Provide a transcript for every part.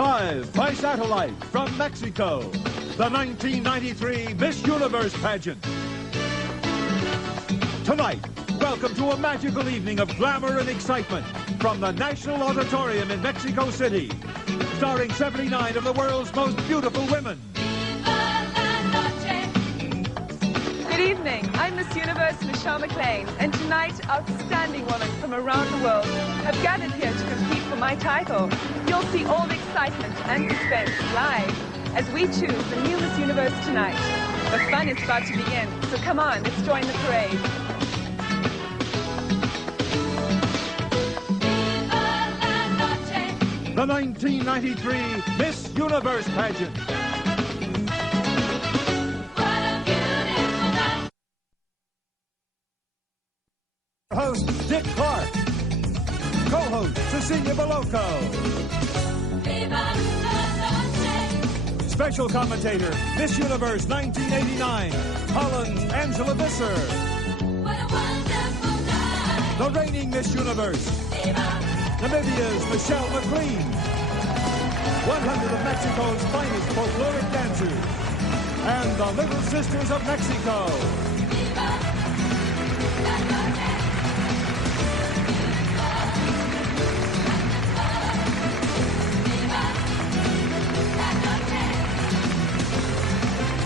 Live by satellite from Mexico, the 1993 Miss Universe pageant. Tonight, welcome to a magical evening of glamour and excitement from the National Auditorium in Mexico City, starring 79 of the world's most beautiful women. Good evening, I'm Miss Universe Michelle McLean, and tonight outstanding women from around the world have gathered here to compete for my title. You'll see all the excitement and suspense live as we choose the new Miss Universe tonight. The fun is about to begin, so come on, let's join the parade. The 1993 Miss Universe pageant. Host Dick Clark. Co-host Cecilia Boloco. Special commentator Miss Universe 1989, Holland's Angela Visser. The reigning Miss Universe, Namibia's Michelle McLean. 100 of Mexico's finest folkloric dancers. And the Little Sisters of Mexico.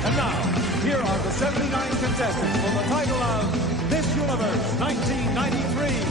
And now, here are the 79 contestants for the title of Miss Universe 1993.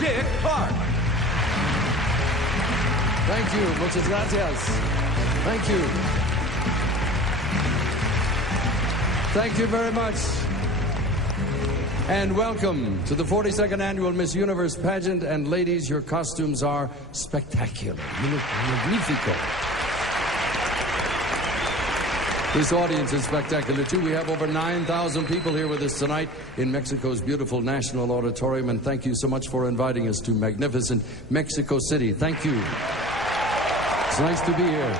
Dick Clark. Thank you. Muchas gracias. Thank you. Thank you very much. And welcome to the 42nd Annual Miss Universe pageant. And ladies, your costumes are spectacular. You look magnifico. This audience is spectacular, too. We have over 9,000 people here with us tonight in Mexico's beautiful National Auditorium, and thank you so much for inviting us to magnificent Mexico City. Thank you. It's nice to be here.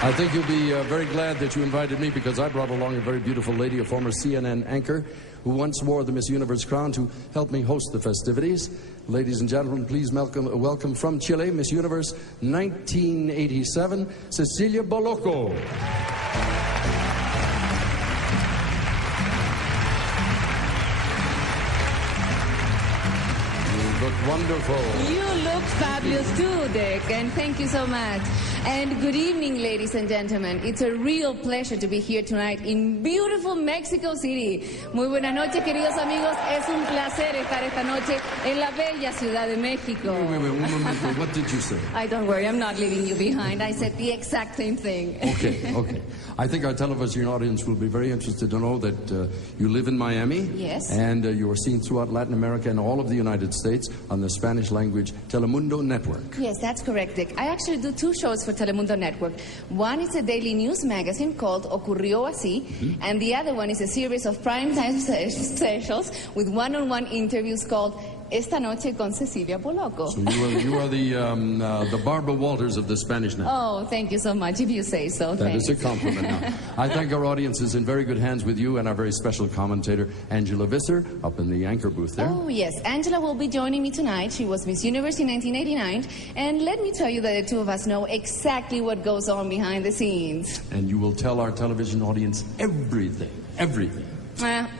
I think you'll be very glad that you invited me, because I brought along a very beautiful lady, a former CNN anchor, who once wore the Miss Universe crown, to help me host the festivities. Ladies and gentlemen, please welcome from Chile, Miss Universe 1987, Cecilia Boloco. You look wonderful. You look fabulous too, Dick, and thank you so much. And good evening, ladies and gentlemen. It's a real pleasure to be here tonight in beautiful Mexico City. Muy buena noche, queridos amigos. Es un placer estar esta noche en la bella Ciudad de México. Wait, un momento. What did you say? Don't worry, I'm not leaving you behind. I said the exact same thing. Okay. I think our television audience will be very interested to know that you live in Miami. Yes. And you are seen throughout Latin America and all of the United States on the Spanish language Telemundo Network. Yes, that's correct, Dick. I actually do two shows for Telemundo Network. One is a daily news magazine called Ocurrió Así, and the other one is a series of primetime specials with one-on-one interviews called esta noche con Cecilia Poloco. So you are the Barbara Walters of the Spanish name. Oh, thank you so much, if you say so. That Thanks. is a compliment. Now, I think our audience is in very good hands with you and our very special commentator, Angela Visser, up in the anchor booth there. Oh, yes. Angela will be joining me tonight. She was Miss Universe in 1989. And let me tell you that the two of us know exactly what goes on behind the scenes. And you will tell our television audience everything.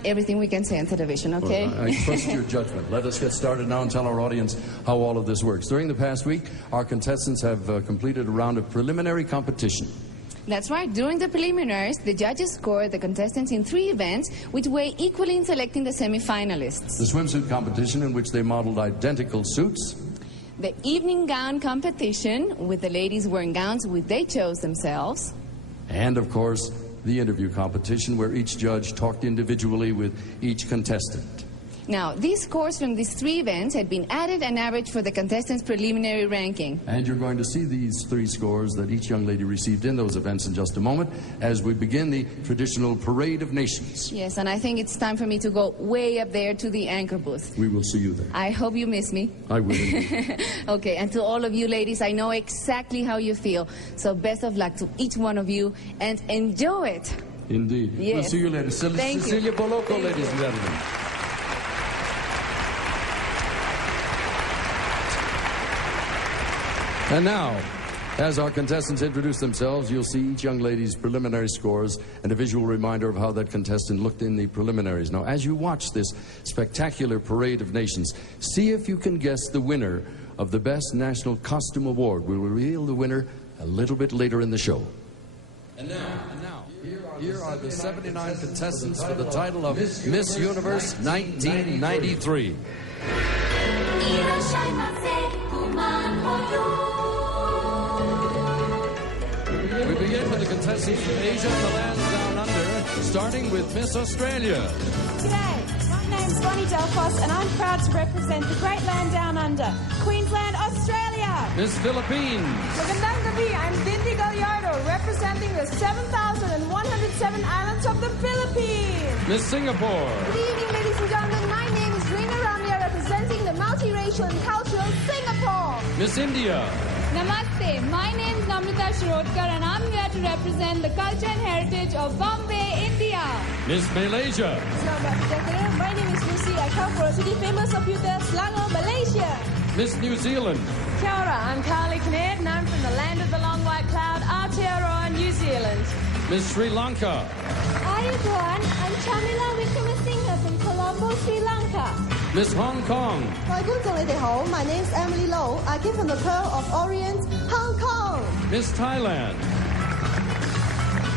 Everything we can say on television, okay? Well, I trust your judgment. Let us get started now and tell our audience how all of this works. During the past week, our contestants have completed a round of preliminary competition. That's right. During the preliminaries, the judges scored the contestants in 3 events, which weigh equally in selecting the semifinalists. The swimsuit competition, in which they modeled identical suits. The evening gown competition, with the ladies wearing gowns which they chose themselves. And, of course, the interview competition, where each judge talked individually with each contestant. Now, these scores from these 3 events had been added and averaged for the contestants' preliminary ranking. And you're going to see these 3 scores that each young lady received in those events in just a moment as we begin the traditional Parade of Nations. Yes, and I think it's time for me to go way up there to the anchor booth. We will see you there. I hope you miss me. I will indeed. Okay, and to all of you ladies, I know exactly how you feel. So best of luck to each one of you, and enjoy it. Indeed. Yes. We'll see you later. Thank you. Cecilia Poloco, Thank ladies you. and gentlemen. And now, as our contestants introduce themselves, you'll see each young lady's preliminary scores and a visual reminder of how that contestant looked in the preliminaries. Now, as you watch this spectacular Parade of Nations, see if you can guess the winner of the Best National Costume Award. We'll reveal the winner a little bit later in the show. And now, here are the 79 contestants for the title of Miss Universe 1993. We begin with the contestants from Asia and the lands down under, starting with Miss Australia. G'day, my name's Bonnie Delphos and I'm proud to represent the great land down under, Queensland, Australia. Miss Philippines. Magandang gabi, I'm Dindy Gallardo, representing the 7,107 islands of the Philippines. Miss Singapore. Good evening, ladies and gentlemen. My name is Rina Ramya, representing the multiracial and cultural Singapore. Miss India. Namaste, my name is Namrata Shirodkar and I'm here to represent the culture and heritage of Bombay, India. Miss Malaysia. Selamat sejahtera. My name is Lucy. I come from a city famous of Selangor, Malaysia. Miss New Zealand. Kia ora, I'm Carly Kinnaird and I'm from the land of the long white cloud, Aotearoa, New Zealand. Miss Sri Lanka. Hi everyone, I'm Chamila Wickramasinghe from Colombo, Sri Lanka. Miss Hong Kong. 各位觀眾你哋好 My name is Emily Low. I came from the Pearl of Orient, Hong Kong. Miss Thailand.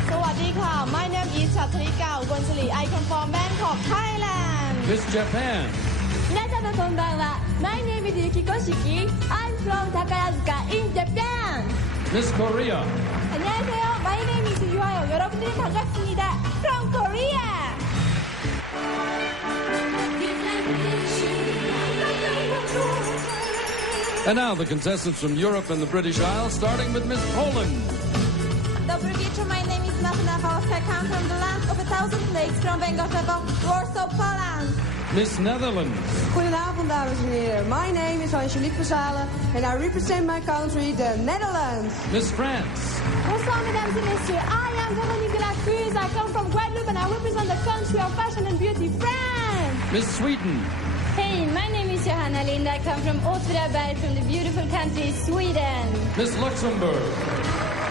สวัสดีค่ะ My name is Chatrika Gonzali. I come from Bangkok, Thailand. Miss Japan. 皆様こんばんは。My name is Yukiko Shiki. I'm from Takarazuka in Japan. Miss Korea. 안녕하세요. My name is 유아요. 여러분들이 반갑습니다. From Korea. And now the contestants from Europe and the British Isles, starting with Miss Poland. Dobry wieczór. My name is Martyna Wolska. I come from the land of 1,000 lakes from Węgorzewo, Warsaw, Poland. Miss Netherlands. Goedenavond, dames en heren. My name is Angelique Verzalen and I represent my country, the Netherlands. Miss France. Bonsoir, mesdames et messieurs. I am Veronique de la Cruz. I come from Guadeloupe and I represent the country of fashion and beauty, France. Miss Sweden. Hey, my name is Johanna Lind. I come from Åtvidaberg, from the beautiful country, Sweden. Miss Luxembourg.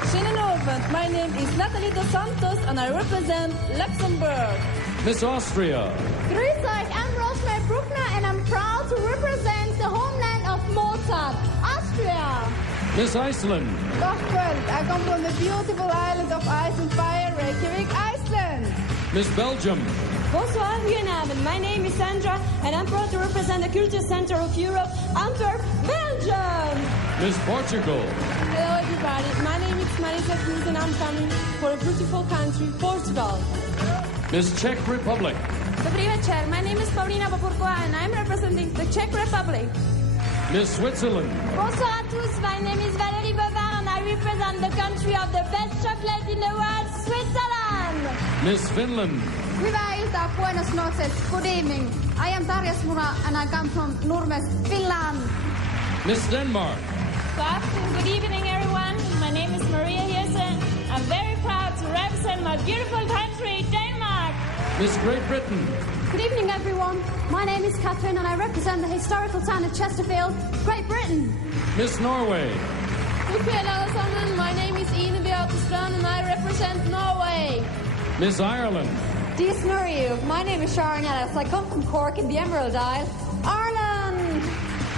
Goedenavond. My name is Nathalie Dos Santos and I represent Luxembourg. Miss Austria. Grüß euch, I'm Rosemary Bruckner and I'm proud to represent the homeland of Mozart, Austria. Miss Iceland. Dag Punt. I come from the beautiful island of Ice and Fire, Reykjavik, Iceland. Miss Belgium. Bonsoir, goedenavond. My name is Sandra and I'm proud to represent the Culture Center of Europe, Antwerp, Belgium. Miss Portugal. Hello everybody. My name is Marisa Cruz and I'm coming for a beautiful country, Portugal. Miss Czech Republic. Dobrý večer. My name is Paulina Popurková and I'm representing the Czech Republic. Miss Switzerland. Bonsoir à tous, my name is Valérie Bovard and I represent the country of the best chocolate in the world, Switzerland. Miss Finland. Hyvää iltaa, buenos noches, good evening. I am Tarja Smura and I come from Nurmes, Finland. Miss Denmark. Good evening, everyone. My name is Maria Hirsen. I'm very proud to represent my beautiful country, Denmark. Miss Great Britain. Good evening, everyone. My name is Catherine and I represent the historical town of Chesterfield, Great Britain. Miss Norway. My name is Ine Beate Strand and I represent Norway. Miss Ireland. Dear Snurriu, my name is Sharon Ellis. I come from Cork in the Emerald Isle, Ireland.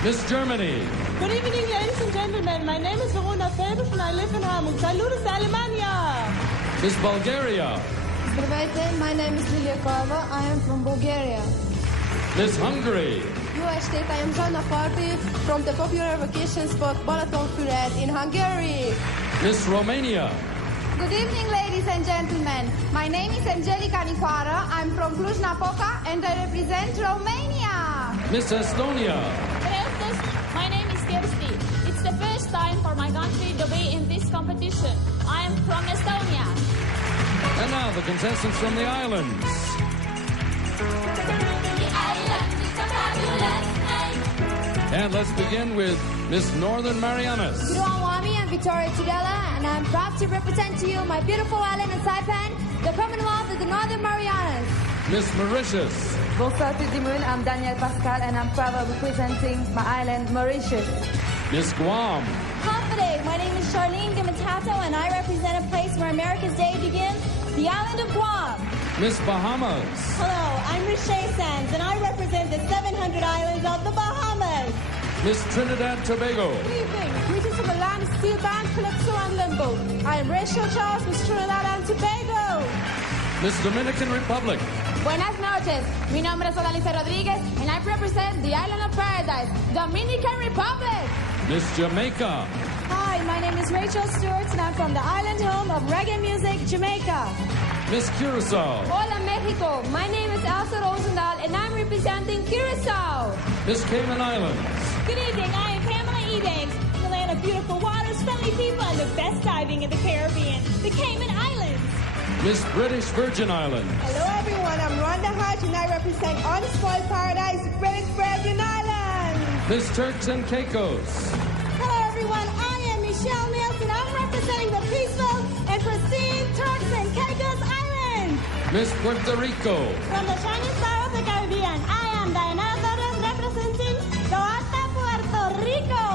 Miss Germany. Good evening, ladies and gentlemen. My name is Verona Felbers and I live in Hamburg. Saludos, Alemania. Miss Bulgaria. Здравейте, my name is Lilia Kova. I am from Bulgaria. Miss Hungary. I am Joanna Party from the popular vacation spot Balatonfüred in Hungary. Miss Romania. Good evening, ladies and gentlemen. My name is Angelica Nicoara. I'm from Cluj-Napoca and I represent Romania. Miss Estonia. My name is Kirsti. It's the first time for my country to be in this competition. I am from Estonia. And now the contestants from the islands. And let's begin with Miss Northern Marianas. Wami, I'm Victoria Tudela, and I'm proud to represent to you my beautiful island of Saipan, the Commonwealth of the Northern Marianas. Miss Mauritius. Bonsoir to the moon, I'm Danielle Pascal, and I'm proud of representing my island, Mauritius. Miss Guam. Confident, my name is Charlene Gamatato, and I represent a place where America's Day begins, the island of Guam. Miss Bahamas. Hello, I'm Riche Sands, and I represent the 700 islands of the Bahamas. Miss Trinidad Tobago. Good evening. Greetings from the land of steel band, Calypso and Limbo. I am Rachel Charles, Miss Trinidad and Tobago. Miss Dominican Republic. Buenas noches. Mi nombre es Odalisa Rodriguez, and I represent the island of paradise, Dominican Republic. Miss Jamaica. Hi, my name is Rachel Stewart, and I'm from the island home of reggae music, Jamaica. Miss Curacao. Hola, Mexico. My name is Elsa Rosendahl, and I'm representing Curacao. Miss Cayman Islands. Good evening. I am Pamela Ebanks, the land of beautiful waters, friendly people, and the best diving in the Caribbean, the Cayman Islands. Miss British Virgin Islands. Hello, everyone. I'm Rhonda Hart, and I represent Unspoiled Paradise, British Virgin Islands. Miss Turks and Caicos. Hello, everyone. I am Michelle Nielsen. I'm representing the peaceful and pristine Turks and Caicos Islands. Miss Puerto Rico. From the shining star of the Caribbean, I am Diana Torres representing Toata, Puerto Rico.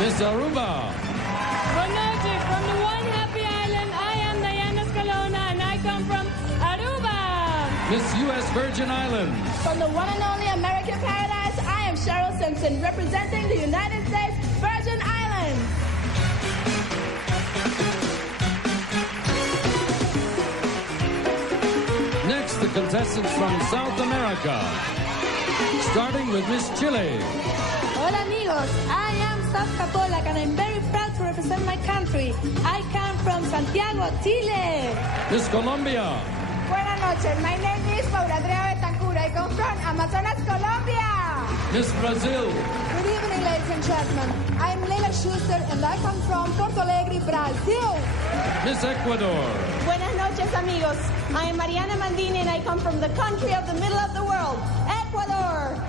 Miss Aruba. From the one happy island, I am Diana Scalona, and I come from Aruba. Miss U.S. Virgin Islands. From the one and only American paradise, I am Cheryl Simpson, representing the United States Virgin Islands. Next, the contestants from South America. Starting with Miss Chile. Hola, amigos. I am Safka Polak, and I'm very proud to represent my country. I come from Santiago, Chile. Miss Colombia. Buenas noches. My name is Paula Andrea Betancur. I come from Amazonas, Colombia. Miss Brazil. Good evening, ladies and gentlemen. I'm Leila Schuster, and I come from Porto Alegre, Brazil. Miss Ecuador. Buenas noches, amigos. I am Mariana Mandini, and I come from the country of the middle of the world, Ecuador.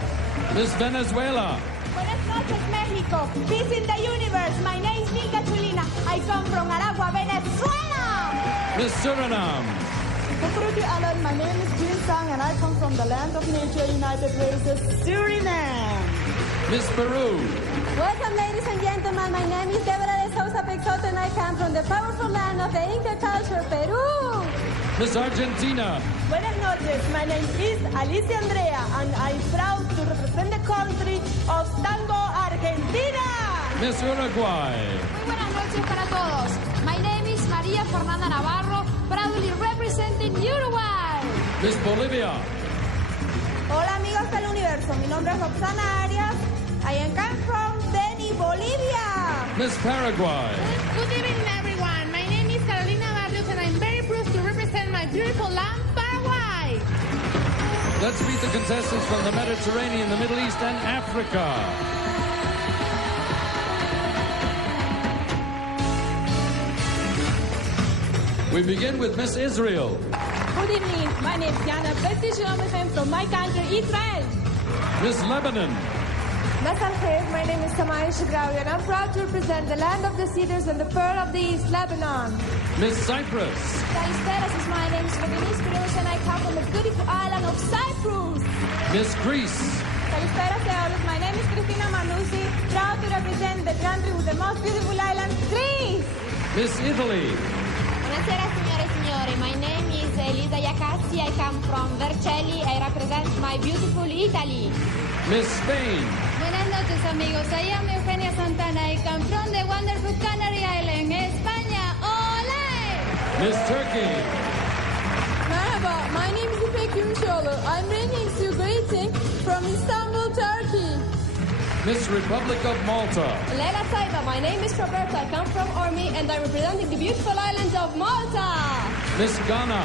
Miss Venezuela. Buenas noches, Mexico. Peace in the universe. My name is Mica Chulina. I come from Aragua, Venezuela. Miss Suriname. Alan, my name is Jean Sang, and I come from the land of nature, United Races, Suriname. Miss Peru. Welcome, ladies and gentlemen. My name is Deborah de Sousa Pexoto, and I come from the powerful land of the Inca culture, Peru. Miss Argentina. Buenas noches. My name is Alicia Andrea, and I'm proud to represent the country of Tango, Argentina. Miss Uruguay. Muy buenas noches para todos. My name is María Fernanda Navarro, proudly representing Uruguay. Miss Bolivia. Hola, amigos del universo. Mi nombre es Roxana Arias. I come from Beni, Bolivia. Miss Paraguay. Good evening, everyone. My name is Carolina Barrios, and I'm very proud to represent my beautiful land, Paraguay. Let's meet the contestants from the Mediterranean, the Middle East, and Africa. We begin with Miss Israel. Good evening. My name is Jana Betty from my country, Israel. Miss Lebanon. Masal Khair, my name is Samaya Shigrawi and I'm proud to represent the land of the cedars and the pearl of the East, Lebanon. Miss Cyprus. Kalisteras is my name is Denise Cruz and I come from the beautiful island of Cyprus. Miss Greece. Kalisteras Eolis, my name is Christina Manousi, proud to represent the country with the most beautiful island, Greece. Miss Italy. Buonasera signore e signori, my name is Elisa Iacassi, I come from Vercelli, I represent my beautiful Italy. Miss Spain. Buenas noches amigos, I am Eugenia Santana, I come from the wonderful Canary Island, España, ole! Miss Turkey. Merhaba, my name is İpek Gümüşoğlu. I'm bringing you greeting from Istanbul, Turkey. Miss Republic of Malta. Leila Saiba, my name is Roberta. I come from Ormi and I'm representing the beautiful island of Malta. Miss Ghana.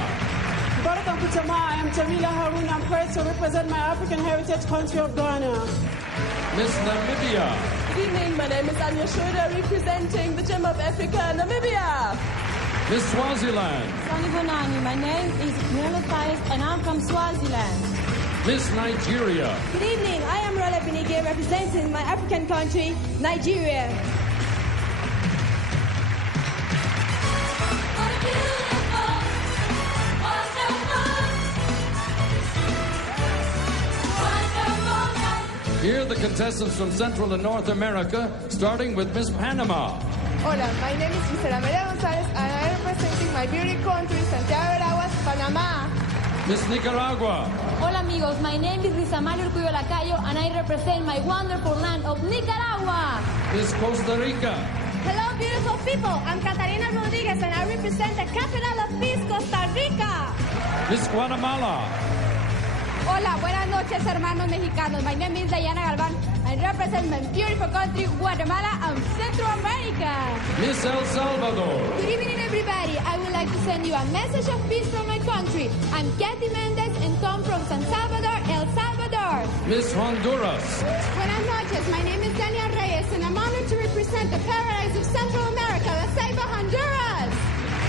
Welcome to Tama. I am Jamila Harun. I'm proud to represent my African heritage country of Ghana. Miss Namibia. Good evening, my name is Anya Schroeder, representing the Gem of Africa, Namibia. Miss Swaziland. Sani Bonani, my name is Nirla Fires and I'm from Swaziland. Miss Nigeria. Good evening, I am Rola Binige, representing my African country, Nigeria. Here are the contestants from Central and North America, starting with Miss Panama. Hola, my name is Gisela Maria Gonzalez and I am representing my beauty country, Santiago de Aguas, Panama. Miss Nicaragua. Hola amigos, my name is Lisa Mario Urcuyo Lacayo and I represent my wonderful land of Nicaragua. Miss Costa Rica. Hello, beautiful people. I'm Catalina Rodriguez and I represent the capital of peace, Costa Rica. Miss Guatemala. Hola, buenas noches, hermanos mexicanos. My name is Diana Galvan. I represent my beautiful country, Guatemala and Central America. Miss El Salvador. Good evening, everybody. I would like to send you a message of peace from my country. I'm Kathy Mendez and come from San Salvador, El Salvador. Miss Honduras. Buenas noches. My name is Daniel Reyes and I'm honored to represent the paradise of Central America, La Ceiba, Honduras.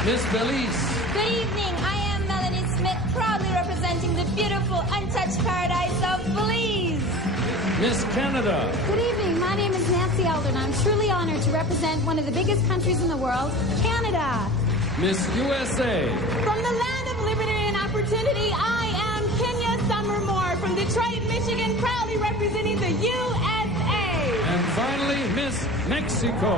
Miss Belize. Good evening, I am Melanie Smith, proudly representing the beautiful untouched paradise of Belize. Miss Canada. Good evening, my name is Nancy Elder and I'm truly honored to represent one of the biggest countries in the world, Canada. Miss USA. From the land of liberty and opportunity, I am Kenya Summermore from Detroit, Michigan, proudly representing the USA. And finally, Miss Mexico.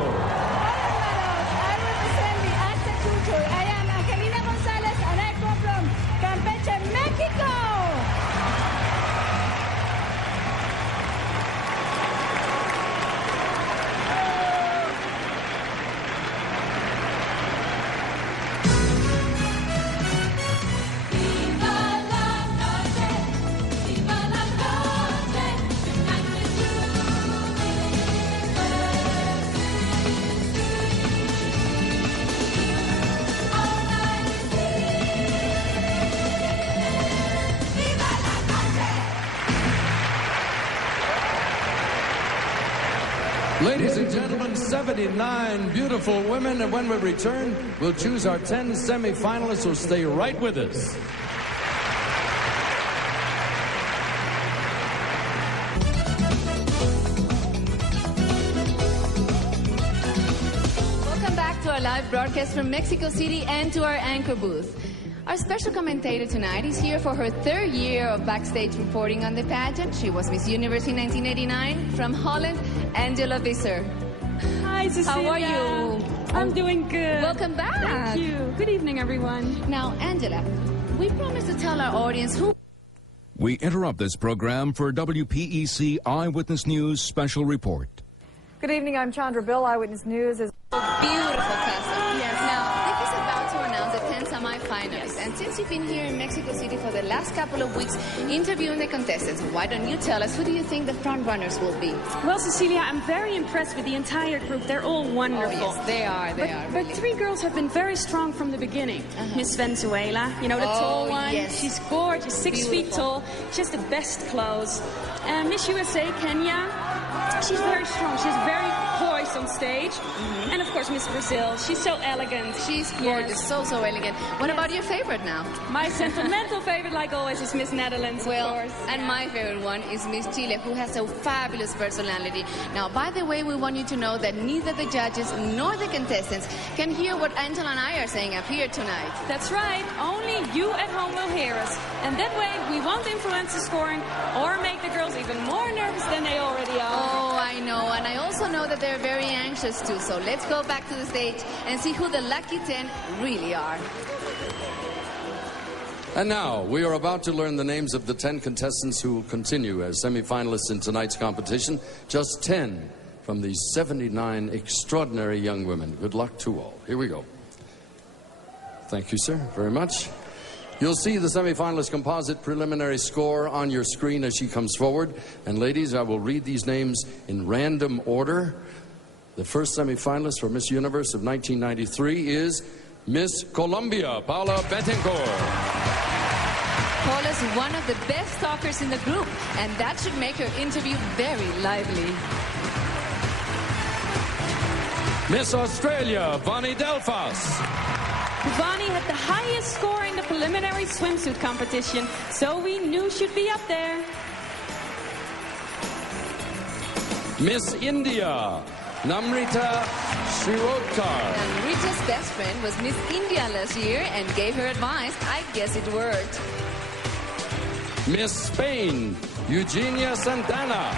I represent the Aztec culture. I am Angelina Gonzalez and I come from Campeche, Mexico. Ladies and gentlemen, 79 beautiful women, and when we return, we'll choose our 10 semifinalists, so stay right with us. Welcome back to our live broadcast from Mexico City and to our anchor booth. Our special commentator tonight is here for her third year of backstage reporting on the pageant. She was Miss Universe in 1989 from Holland, Angela Visser. Hi, Cecilia. How are you? I'm doing good. Welcome back. Thank you. Good evening, everyone. Now, Angela, we promised to tell our audience who... We interrupt this program for WPEC Eyewitness News Special Report. Good evening, I'm Chandra Bill, Eyewitness News. Beautiful castle. Yes. Now, Nick is about to announce the 10 semi-finalists. Yes. And since you've been here in Mexico City for the last couple of weeks interviewing the contestants, why don't you tell us, who do you think the front runners will be? Well, Cecilia, I'm very impressed with the entire group. They're all wonderful. Oh, yes, they are. But three girls have been very strong from the beginning. Miss Venezuela, you know, the tall one. Yes. She's gorgeous, 6 feet tall. She has the best clothes. Miss USA, Kenya, she's very strong. She's very poised, ladies on stage. And of course, Miss Brazil. She's so elegant. She's gorgeous, so elegant. What about your favorite now? My sentimental favorite, like always, is Miss Netherlands, of course. And my favorite one is Miss Chile, who has a fabulous personality. Now, by the way, we want you to know that neither the judges nor the contestants can hear what Angela and I are saying up here tonight. That's right. Only you at home will hear us. And that way, we won't influence the scoring or make the girls even more nervous than they already are. Oh, I know. And I also know that they're very anxious too. So let's go back to the stage and see who the lucky 10 really are. And now, we are about to learn the names of the 10 contestants who will continue as semi-finalists in tonight's competition. Just 10 from these 79 extraordinary young women. Good luck to all. Here we go. Thank you, sir, very much. You'll see the semi-finalist composite preliminary score on your screen as she comes forward. And ladies, I will read these names in random order. The first semi-finalist for Miss Universe of 1993 is Miss Colombia, Paula Betancourt. Paula's one of the best talkers in the group, and that should make her interview very lively. Miss Australia, Vonnie Delphos. Vonnie had the highest score in the preliminary swimsuit competition, so we knew she'd be up there. Miss India, Namrita Shirodkar. Namrita's best friend was Miss India last year and gave her advice. I guess it worked. Miss Spain, Eugenia Santana.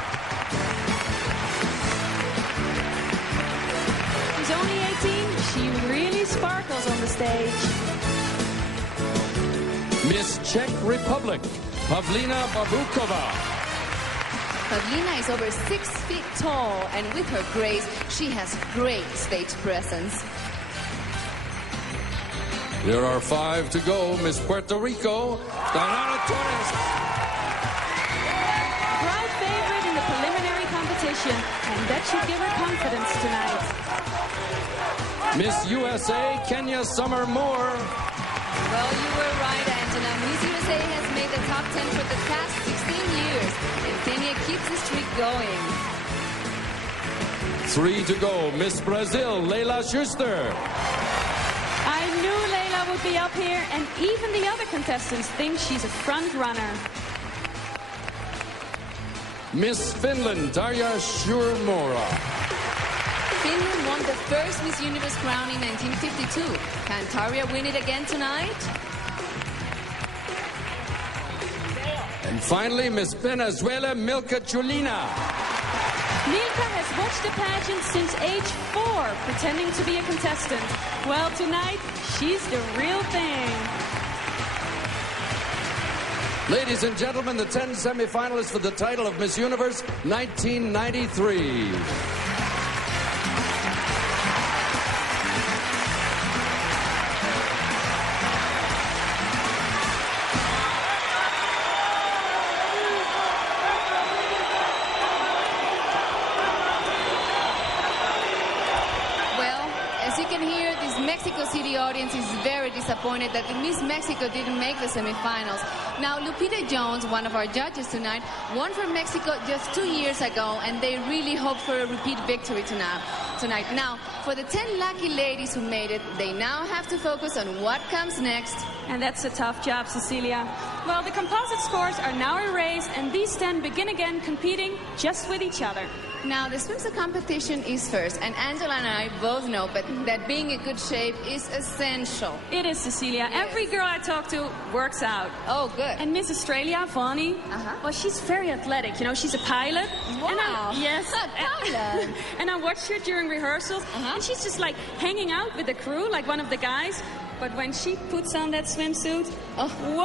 She's only 18. She really sparkles on the stage. Miss Czech Republic, Pavlina Babukova. Pavlina is over 6 feet tall, and with her grace, she has great stage presence. There are 5 to go. Miss Puerto Rico, Diana Torres. Proud favorite in the preliminary competition, and that should give her confidence tonight. Miss USA, Kenya Summer Moore. Well, you were right, Angela. Miss USA has made the top 10 for the past 16 years, and Kenya keeps the streak going. 3 to go. Miss Brazil, Leila Schuster. I knew Leila would be up here, and even the other contestants think she's a front runner. Miss Finland, Tarja Shurmura. Finland won the first Miss Universe crown in 1952. Can Tarja win it again tonight? And finally, Miss Venezuela, Milka Chulina. Milka has watched the pageant since age 4, pretending to be a contestant. Well, tonight, she's the real thing. Ladies and gentlemen, the 10 semi-finalists for the title of Miss Universe 1993. Mexico City audience is very disappointed that Miss Mexico didn't make the semifinals. Now, Lupita Jones, one of our judges tonight, won from Mexico just 2 years ago, and they really hope for a repeat victory tonight. Now, for the 10 lucky ladies who made it, they now have to focus on what comes next. And that's a tough job, Cecilia. Well, the composite scores are now erased, and these 10 begin again competing just with each other. Now, the swimsuit competition is first, and Angela and I both know that being in good shape is essential. It is, Cecilia. Yes. Every girl I talk to works out. Oh, good. And Miss Australia, Vonnie, well, she's very athletic. You know, she's a pilot. Wow. Yes. Pilot. And I watched her during rehearsals, and she's just like hanging out with the crew like one of the guys. But when she puts on that swimsuit, whoa!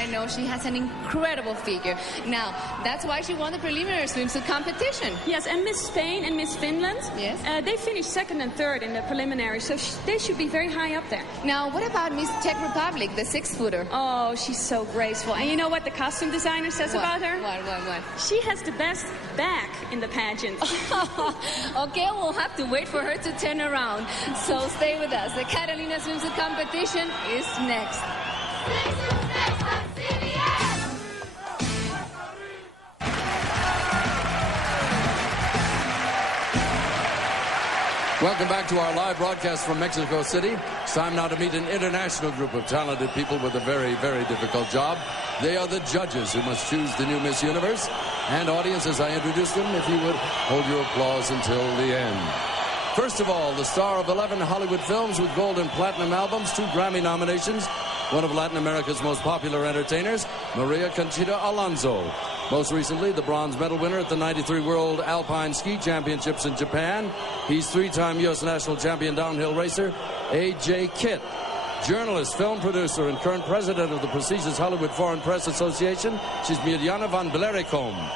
I know, she has an incredible figure. Now, that's why she won the preliminary swimsuit competition. Yes, and Miss Spain and Miss Finland, they finished 2nd and 3rd in the preliminary, so they should be very high up there. Now, what about Miss Czech Republic, the 6-footer? Oh, she's so graceful. And you know what the costume designer says about her? What? She has the best back in the pageant. Okay, we'll have to wait for her to turn around. So stay with us. The Catalina swimsuit competition is next. Welcome back to our live broadcast from Mexico City. It's time now to meet an international group of talented people with a very, very difficult job. They are the judges who must choose the new Miss Universe. And audience, as I introduce them, if you would hold your applause until the end. First of all, the star of 11 Hollywood films with gold and platinum albums, 2 Grammy nominations, one of Latin America's most popular entertainers, Maria Conchita Alonso. Most recently, the bronze medal winner at the 93 World Alpine Ski Championships in Japan. He's 3-time U.S. national champion downhill racer, A.J. Kitt. Journalist, film producer, and current president of the prestigious Hollywood Foreign Press Association, she's Mirjana van Blericombe.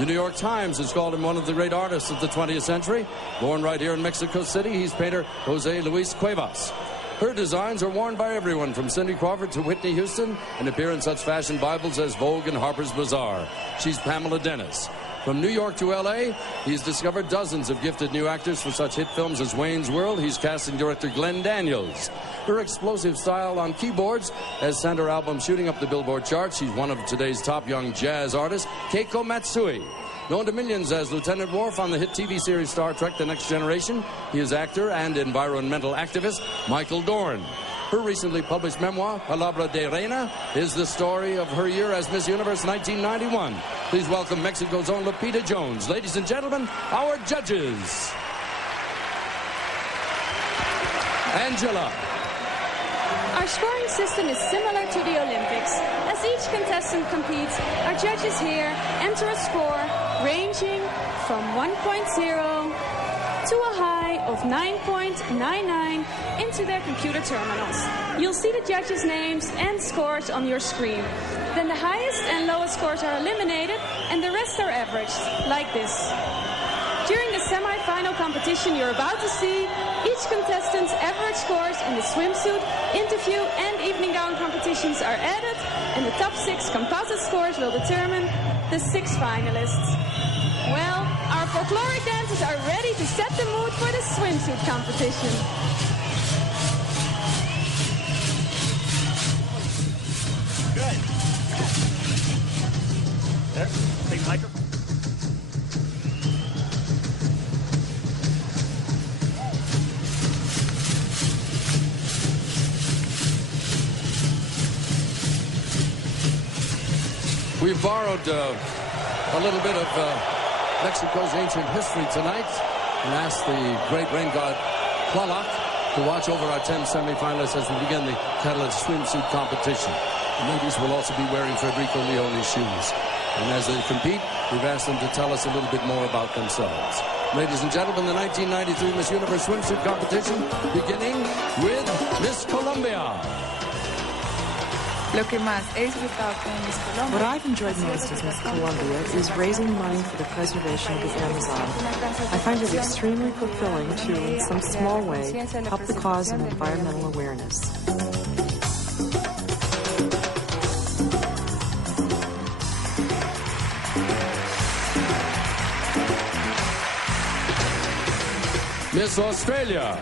The New York Times has called him one of the great artists of the 20th century. Born right here in Mexico City, he's painter Jose Luis Cuevas. Her designs are worn by everyone from Cindy Crawford to Whitney Houston and appear in such fashion Bibles as Vogue and Harper's Bazaar. She's Pamela Dennis. From New York to L.A., he's discovered dozens of gifted new actors for such hit films as Wayne's World. He's casting director Glenn Daniels. Her explosive style on keyboards has sent her album shooting up the Billboard charts. She's one of today's top young jazz artists, Keiko Matsui. Known to millions as Lieutenant Worf on the hit TV series Star Trek The Next Generation, he is actor and environmental activist Michael Dorn. Her recently published memoir, Palabra de Reina, is the story of her year as Miss Universe 1991. Please welcome Mexico's own Lupita Jones. Ladies and gentlemen, our judges. Angela. Our scoring system is similar to the Olympics. As each contestant competes, our judges here enter a score ranging from 1.0 to a high of 9.99 into their computer terminals. You'll see the judges' names and scores on your screen. Then the highest and lowest scores are eliminated and the rest are averaged, like this. During the semi-final competition you're about to see, each contestant's average scores in the swimsuit, interview, and evening gown competitions are added, and the top 6 composite scores will determine the 6 finalists. Well, our folkloric dancers are ready to set the mood for the swimsuit competition. Good. There, take the microphone. We've borrowed a little bit of Mexico's ancient history tonight and asked the great rain god Tlaloc to watch over our 10 semifinalists as we begin the Catalyst swimsuit competition. The ladies will also be wearing Federico Leone's shoes. And as they compete, we've asked them to tell us a little bit more about themselves. Ladies and gentlemen, the 1993 Miss Universe swimsuit competition, beginning with Miss Colombia. What I've enjoyed most as Miss Colombia is raising money for the preservation of the Amazon. I find it extremely fulfilling to, in some small way, help the cause of environmental awareness. Miss Australia.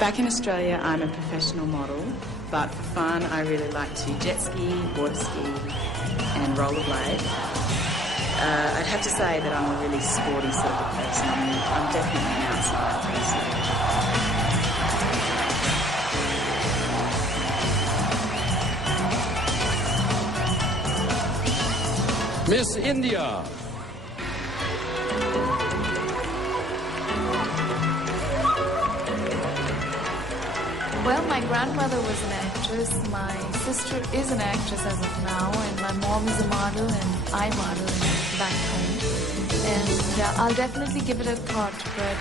Back in Australia, I'm a professional model, but for fun, I really like to jet ski, water ski, and rollerblade. I'd have to say that I'm a really sporty sort of person. I'm definitely an outside person. Miss India. Well, my grandmother was an actress, my sister is an actress as of now, and my mom is a model, and I model back home. And I'll definitely give it a thought, but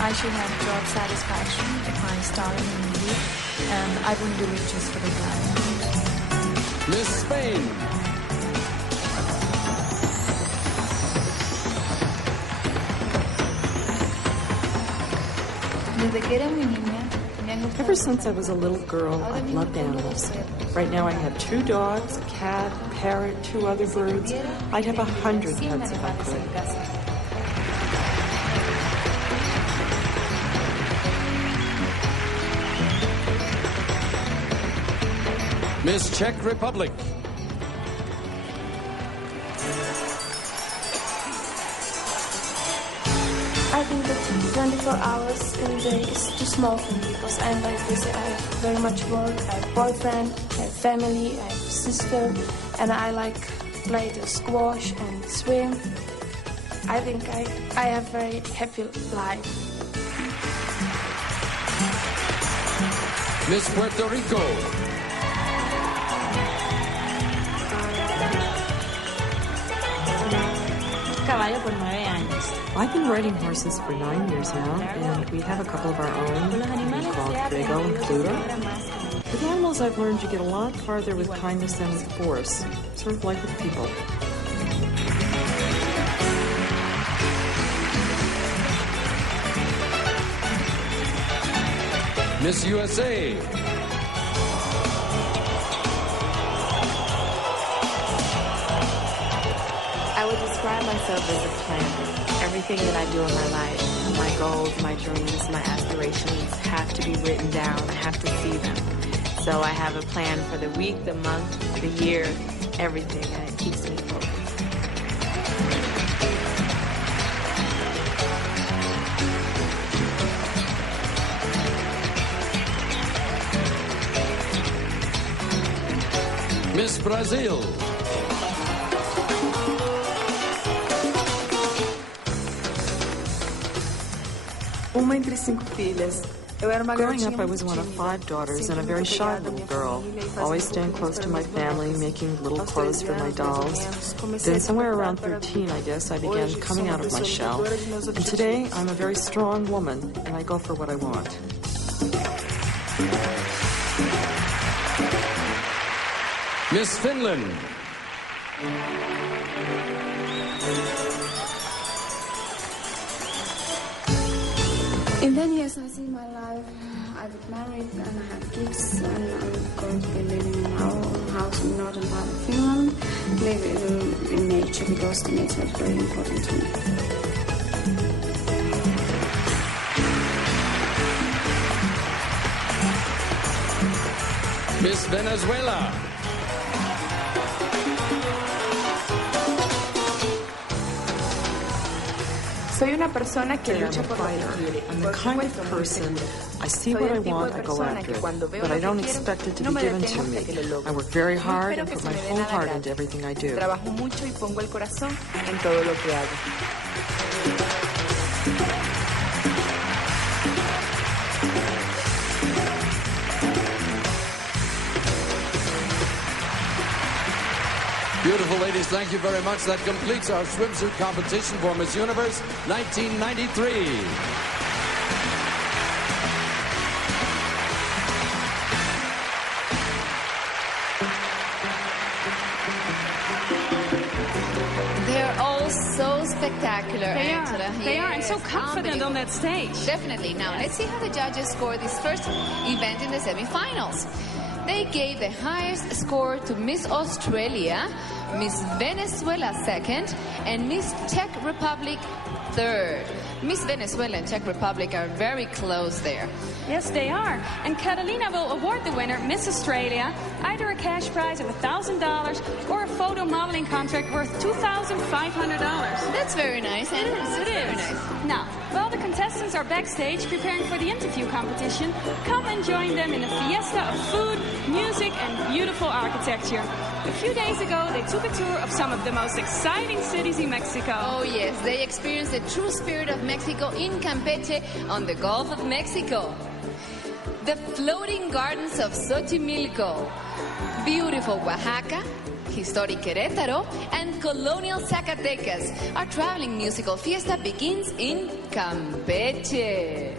I should have job satisfaction if I star in a movie, and I wouldn't do it just for the guy. Miss Spain. Ever since I was a little girl, I've loved animals. Right now I have 2 dogs, a cat, a parrot, 2 other birds. I'd have 100 pets if I could. Miss Czech Republic. 24 hours in a day is too small for me because I'm very busy. I have very much work, I have boyfriend, I have family, I have sister, and I like play the squash and swim. I think I have very happy life. Miss Puerto Rico. Caballo por 9 años. I've been riding horses for 9 years now, and we have a couple of our own called Fuego and Pluto. With animals, I've learned you get a lot farther with kindness than with force, sort of like with people. Miss USA. I would describe myself as a planner. Everything that I do in my life, my goals, my dreams, my aspirations have to be written down. I have to see them. So I have a plan for the week, the month, the year, everything, and it keeps me focused. Miss Brazil. Uma entre 5 filhas. Growing up, I was one of 5 daughters and a very shy little girl. Always staying close to my family, making little clothes for my dolls. Then somewhere around 13, I guess, I began coming out of my shell. And today, I'm a very strong woman, and I go for what I want. Miss Finland. In 10 years, I see my life. I get married and I have kids, and I'm going to be living in our own house in northern part of Finland, live in nature because the nature is very important to me. Miss Venezuela. Soy una persona que lucha por lo que quiere. I'm the kind of person, I see what I want, I go after it, but I don't expect it to be given to me. I work very hard and put my whole heart into everything I do. Trabajo mucho y pongo el corazón en todo lo que hago. Beautiful ladies, thank you very much. That completes our swimsuit competition for Miss Universe 1993. They're all so spectacular, Angela. They are, and so confident on that stage. Definitely. Now, let's see how the judges scored this first event in the semifinals. They gave the highest score to Miss Australia, Miss Venezuela second, and Miss Czech Republic third. Miss Venezuela and Czech Republic are very close there. Yes, they are. And Catalina will award the winner, Miss Australia, either a cash prize of $1,000 or a photo modeling contract worth $2,500. That's very nice, and it is. Very nice. Now, while the contestants are backstage preparing for the interview competition, come and join them in a fiesta of food, music, and beautiful architecture. A few days ago, they took a tour of some of the most exciting cities in Mexico. Oh, yes. They experienced the true spirit of Mexico in Campeche on the Gulf of Mexico. The floating gardens of Xochimilco, beautiful Oaxaca, historic Querétaro, and colonial Zacatecas. Our traveling musical fiesta begins in Campeche.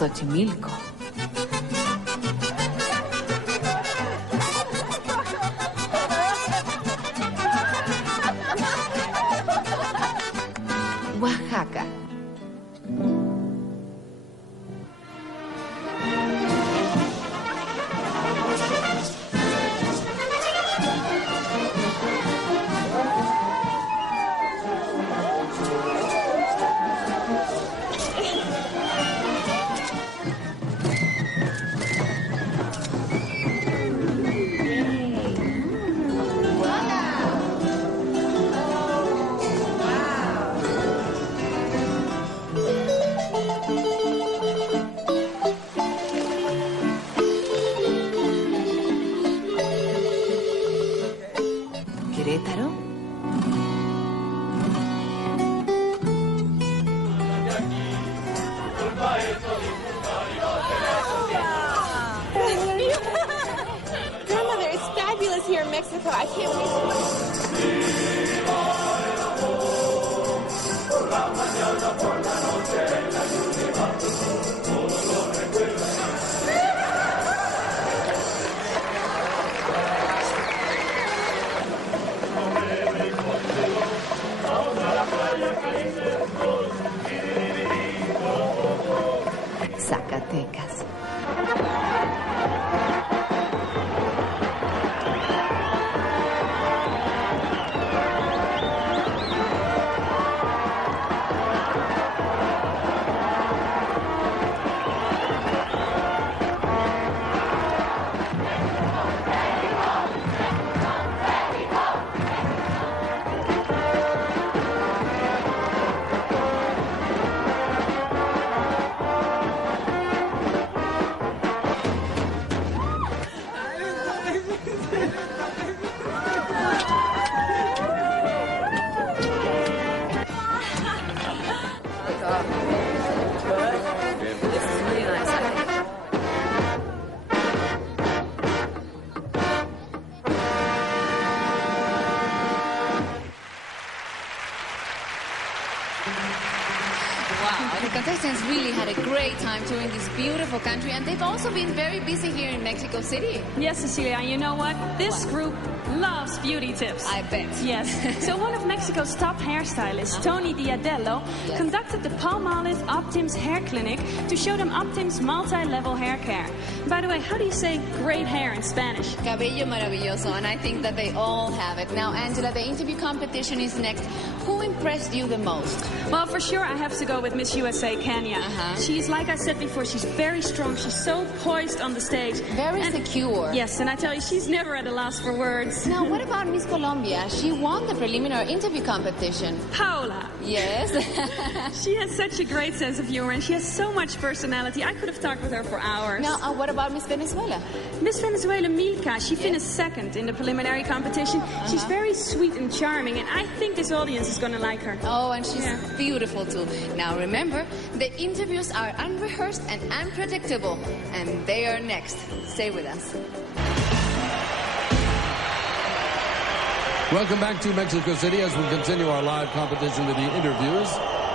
Xochimilco. Querétaro. Grandmother, it's fabulous here in Mexico. I can't wait. Zacatecas. Wow, the contestants really had a great time touring this beautiful country, and they've also been very busy here in Mexico City. Yes, Cecilia, and you know what? This group loves beauty tips. I bet. Yes. So one of Mexico's top hairstylists, Tony Diadello, conducted the Palmolive Optims Hair Clinic to show them Optims multi-level hair care. By the way, how do you say great hair in Spanish? Cabello maravilloso, and I think that they all have it. Now, Angela, the interview competition is next. Who impressed you the most? Well, for sure, I have to go with Miss USA Kenya. She's, like I said before, she's very strong. She's so poised on the stage. Very secure. Yes, and I tell you, she's never at a loss for words. Now, what about Miss Colombia? She won the preliminary interview competition. Paola. Yes. She has such a great sense of humor, and she has so much personality. I could have talked with her for hours. Now, what about Miss Venezuela? Miss Venezuela, Milka, she finished second in the preliminary competition. She's very sweet and charming, and I think this audience is going to like her. Oh, and she's beautiful too. Now remember, the interviews are unrehearsed and unpredictable, and they are next. Stay with us. Welcome back to Mexico City as we continue our live competition with the interviews.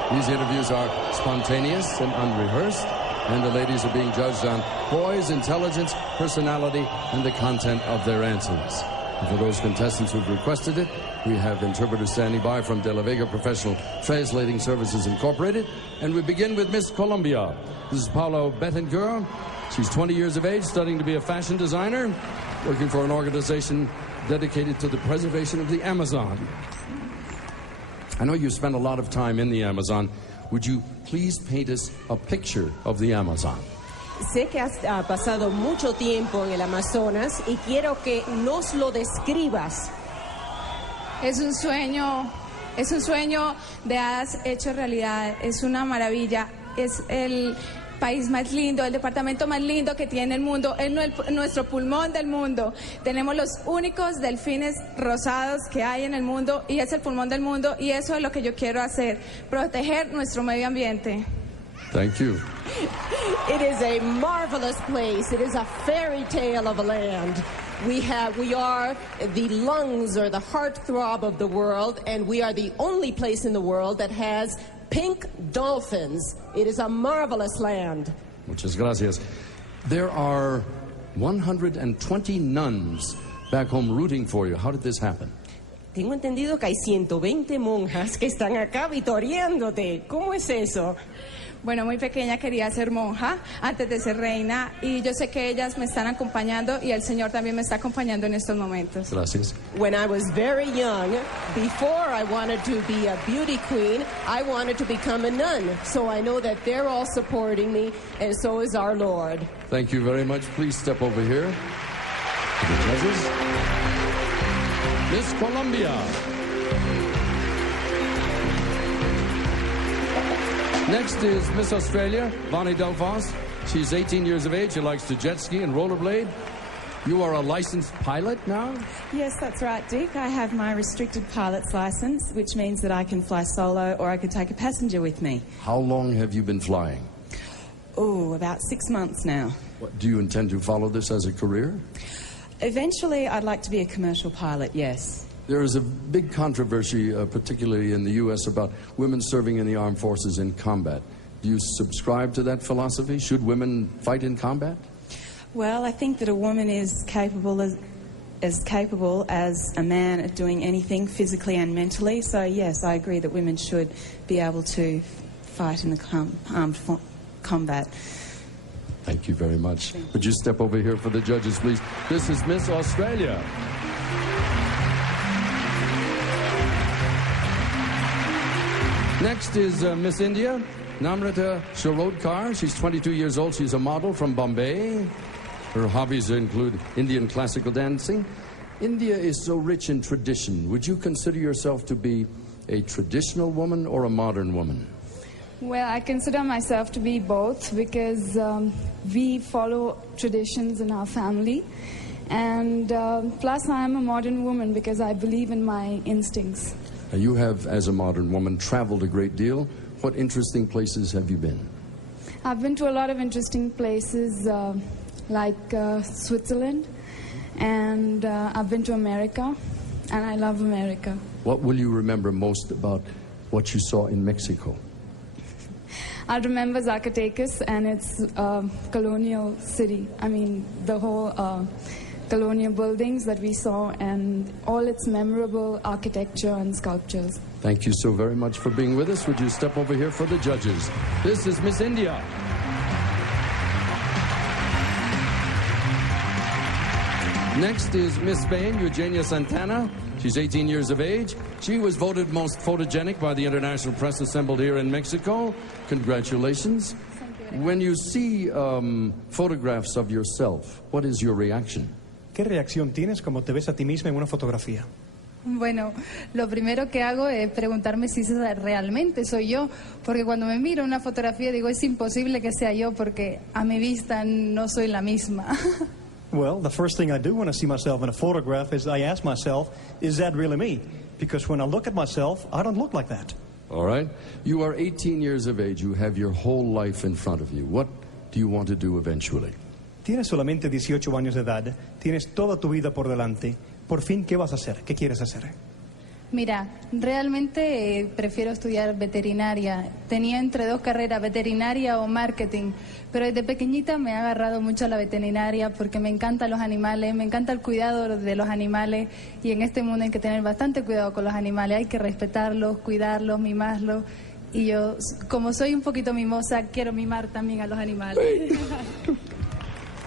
These interviews are spontaneous and unrehearsed, and the ladies are being judged on poise, intelligence, personality, and the content of their answers. And for those contestants who've requested it, we have interpreters standing by from De La Vega Professional Translating Services Incorporated. And we begin with Miss Colombia. This is Paula Bettinger. She's 20 years of age, studying to be a fashion designer, working for an organization dedicated to the preservation of the Amazon. I know you spent a lot of time in the Amazon. Would you please paint us a picture of the Amazon? Sé que has pasado mucho tiempo en el Amazonas y quiero que nos lo describas. Es un sueño de hadas hecho realidad. Es una maravilla. Es el país más lindo, el departamento más lindo que tiene el mundo, es nuestro pulmón del mundo. Tenemos los únicos delfines rosados que hay en el mundo y es el pulmón del mundo, y eso es lo que yo quiero hacer, proteger nuestro medio ambiente. Thank you. It is a marvelous place. It is a fairy tale of a land. We are the lungs or the heartthrob of the world, and we are the only place in the world that has pink dolphins. It is a marvelous land. Muchas gracias. There are 120 nuns back home rooting for you. How did this happen? Tengo entendido que hay 120 monjas que están acá vitoreándote. ¿Cómo es eso? Bueno, muy pequeña quería ser monja antes de ser reina, y yo sé que ellas me están acompañando y el Señor también me está acompañando en estos momentos. Gracias. When I was very young, before I wanted to be a beauty queen, I wanted to become a nun. So I know that they're all supporting me, and so is our Lord. Thank you very much. Please step over here to the judges. Miss Colombia. Next is Miss Australia, Bonnie Delphos. She's 18 years of age. She likes to jet ski and rollerblade. You are a licensed pilot now? Yes, that's right, Dick. I have my restricted pilot's license, which means that I can fly solo or I could take a passenger with me. How long have you been flying? Oh, about 6 months now. Do you intend to follow this as a career? Eventually, I'd like to be a commercial pilot, yes. There is a big controversy, particularly in the U.S., about women serving in the armed forces in combat. Do you subscribe to that philosophy? Should women fight in combat? Well, I think that a woman is capable as a man at doing anything physically and mentally. So, yes, I agree that women should be able to fight in the armed combat. Thank you very much. Would you step over here for the judges, please? This is Miss Australia. Next is Miss India, Namrata Shirodkar. She's 22 years old. She's a model from Bombay. Her hobbies include Indian classical dancing. India is so rich in tradition. Would you consider yourself to be a traditional woman or a modern woman? Well, I consider myself to be both because we follow traditions in our family. And plus I am a modern woman because I believe in my instincts. You have, as a modern woman, traveled a great deal. What interesting places have you been? I've been to a lot of interesting places like Switzerland, and I've been to America, and I love America. What will you remember most about what you saw in Mexico? I remember Zacatecas and its colonial city. I mean, the whole colonial buildings that we saw and all its memorable architecture and sculptures. Thank you so very much for being with us. Would you step over here for the judges? This is Miss India. Next is Miss Spain, Eugenia Santana. She's 18 years of age. She was voted most photogenic by the international press assembled here in Mexico. Congratulations. When you see photographs of yourself, what is your reaction? ¿Qué reacción tienes como te ves a ti misma en una fotografía? Bueno, lo primero que hago es preguntarme si realmente soy yo, porque cuando me miro una fotografía digo, es imposible que sea yo, porque a mi vista no soy la misma. Well, the first thing I do when I see myself in a photograph is I ask myself, is that really me? Because when I look at myself, I don't look like that. All right. You are 18 years of age. You have your whole life in front of you. What do you want to do eventually? Tienes solamente 18 años de edad. Tienes toda tu vida por delante. Por fin, ¿qué vas a hacer? ¿Qué quieres hacer? Mira, realmente prefiero estudiar veterinaria. Tenía entre dos carreras, veterinaria o marketing, pero desde pequeñita me ha agarrado mucho a la veterinaria porque me encantan los animales, me encanta el cuidado de los animales y en este mundo hay que tener bastante cuidado con los animales, hay que respetarlos, cuidarlos, mimarlos y yo, como soy un poquito mimosa, quiero mimar también a los animales.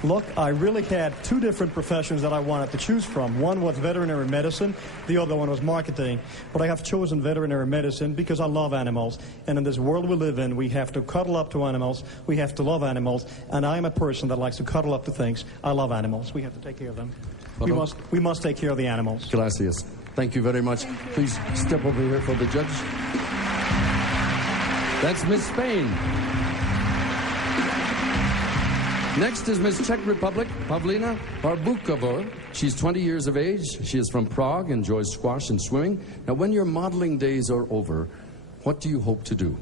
Look, I really had two different professions that I wanted to choose from. One was veterinary medicine, the other one was marketing. But I have chosen veterinary medicine because I love animals. And in this world we live in, we have to cuddle up to animals, we have to love animals, and I am a person that likes to cuddle up to things. I love animals. We have to take care of them. We must take care of the animals. Gracias. Thank you very much. Please step over here for the judge. That's Miss Spain. Next is Miss Czech Republic, Pavlina Barbukova. She's 20 years of age. She is from Prague, enjoys squash and swimming. Now, when your modeling days are over, what do you hope to do?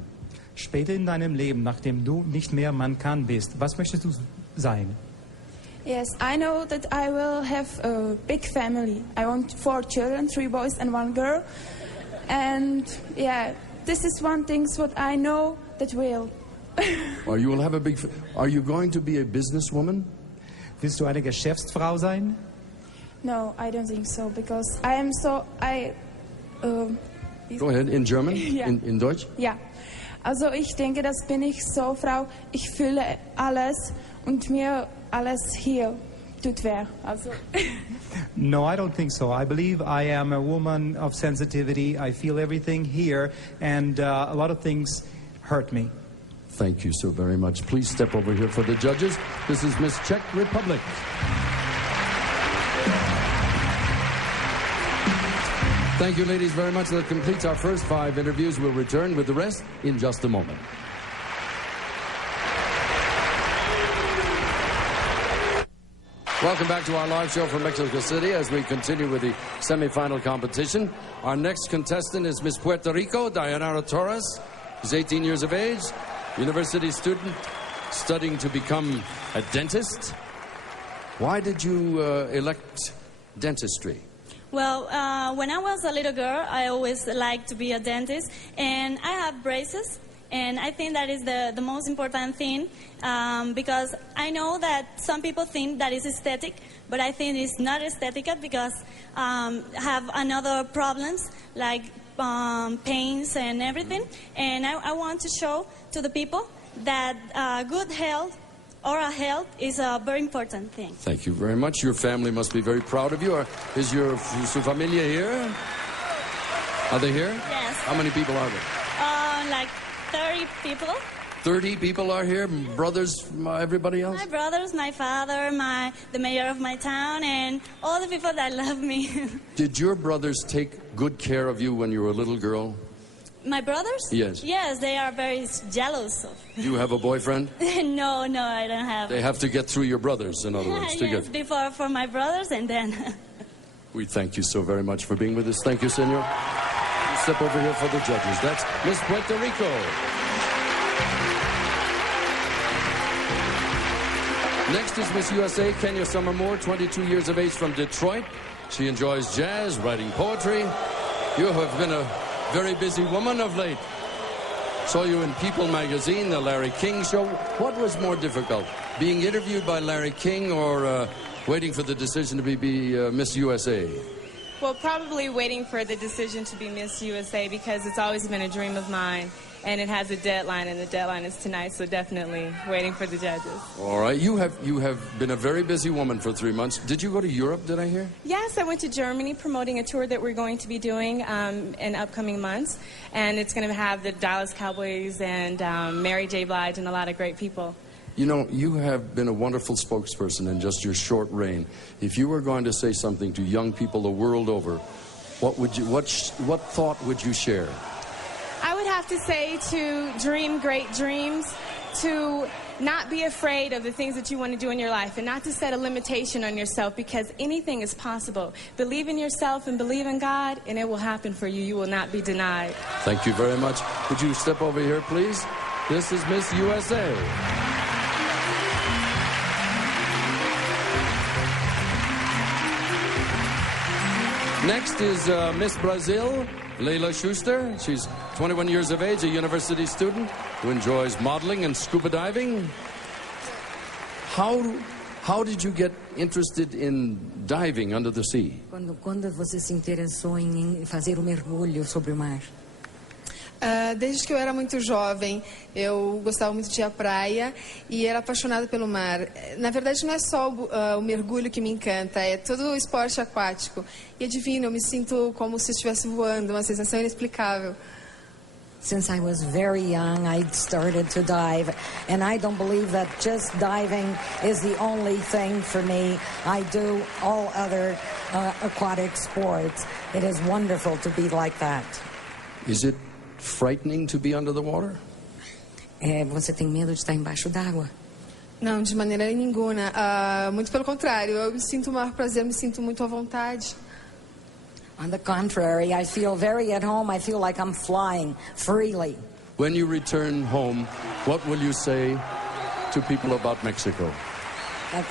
Später in deinem Leben, nachdem du nicht mehr Mann kann bist, was möchtest du sein? Yes, I know that I will have a big family. I want 4 children, 3 boys and 1 girl. And yeah, this is one thing what I know that will. Or you will have a big... Are you going to be a businesswoman? Willst du eine Geschäftsfrau sein? No, I don't think so, because I am so... Go ahead, in German? Ja. In Deutsch? Ja, also ich denke, das bin ich so, Frau. Ich fühle alles und mir alles hier tut weh. Also... No, I don't think so. I believe I am a woman of sensitivity. I feel everything here, and a lot of things hurt me. Thank you so very much. Please step over here for the judges. This is Miss Czech Republic. Thank you, ladies, very much. That completes our first 5 interviews. We'll return with the rest in just a moment. Welcome back to our live show from Mexico City as we continue with the semifinal competition. Our next contestant is Miss Puerto Rico, Dayanara Torres. She's 18 years of age, university student, studying to become a dentist. Why did you elect dentistry? Well, when I was a little girl, I always liked to be a dentist, and I have braces. And I think that is the most important thing because I know that some people think that it's aesthetic, but I think it's not aesthetic because have another problems like pains and everything. And I want to show to the people that good health, oral health, is a very important thing. Thank you very much. Your family must be very proud of you. Is your familia here? Are they here? Yes. How many people are there? Like 30 people. 30 people are here? Brothers, everybody else? My brothers, my father, the mayor of my town, and all the people that love me. Did your brothers take good care of you when you were a little girl? My brothers? Yes. Yes, they are very jealous of. Do you have a boyfriend? No, I don't have. They have to get through your brothers, in other words. Yes, before for my brothers and then. We thank you so very much for being with us. Thank you, senor. Step over here for the judges. That's Miss Puerto Rico. Next is Miss USA, Kenya Summer Moore, 22 years of age from Detroit. She enjoys jazz, writing poetry. You have been a very busy woman of late. Saw you in People magazine, the Larry King show. What was more difficult, being interviewed by Larry King or waiting for the decision to be Miss USA? Well, probably waiting for the decision to be Miss USA because it's always been a dream of mine, and it has a deadline, and the deadline is tonight, so definitely waiting for the judges. All right. You have been a very busy woman for 3 months. Did you go to Europe, did I hear? Yes, I went to Germany promoting a tour that we're going to be doing in upcoming months, and it's going to have the Dallas Cowboys and Mary J. Blige and a lot of great people. You know, you have been a wonderful spokesperson in just your short reign. If you were going to say something to young people the world over, what thought would you share? I would have to say to dream great dreams, to not be afraid of the things that you want to do in your life, and not to set a limitation on yourself because anything is possible. Believe in yourself and believe in God, and it will happen for you. You will not be denied. Thank you very much. Would you step over here, please? This is Miss USA. Next is Miss Brazil, Leila Schuster. She's 21 years of age, a university student who enjoys modeling and scuba diving. How did you get interested in diving under the sea? Quando você se interessou em fazer mergulho sobre o mar? Desde que eu era muito jovem, eu gostava muito de ir à praia e era apaixonada pelo mar. Na verdade, não é só o mergulho que me encanta, é todo o esporte aquático. E é divino, eu me sinto como se estivesse voando, uma sensação inexplicável. Since I was very young, I started to dive, and I don't believe that just diving is the only thing for me. I do all other aquatic sports. It is wonderful to be like that. Is it frightening to be under the water? Você tem medo de estar embaixo d'água? Não, de maneira nenhuma. Muito pelo contrário, eu me sinto o maior prazer, me sinto muito à vontade. On the contrary, I feel very at home. I feel like I'm flying freely. When you return home, what will you say to people about Mexico?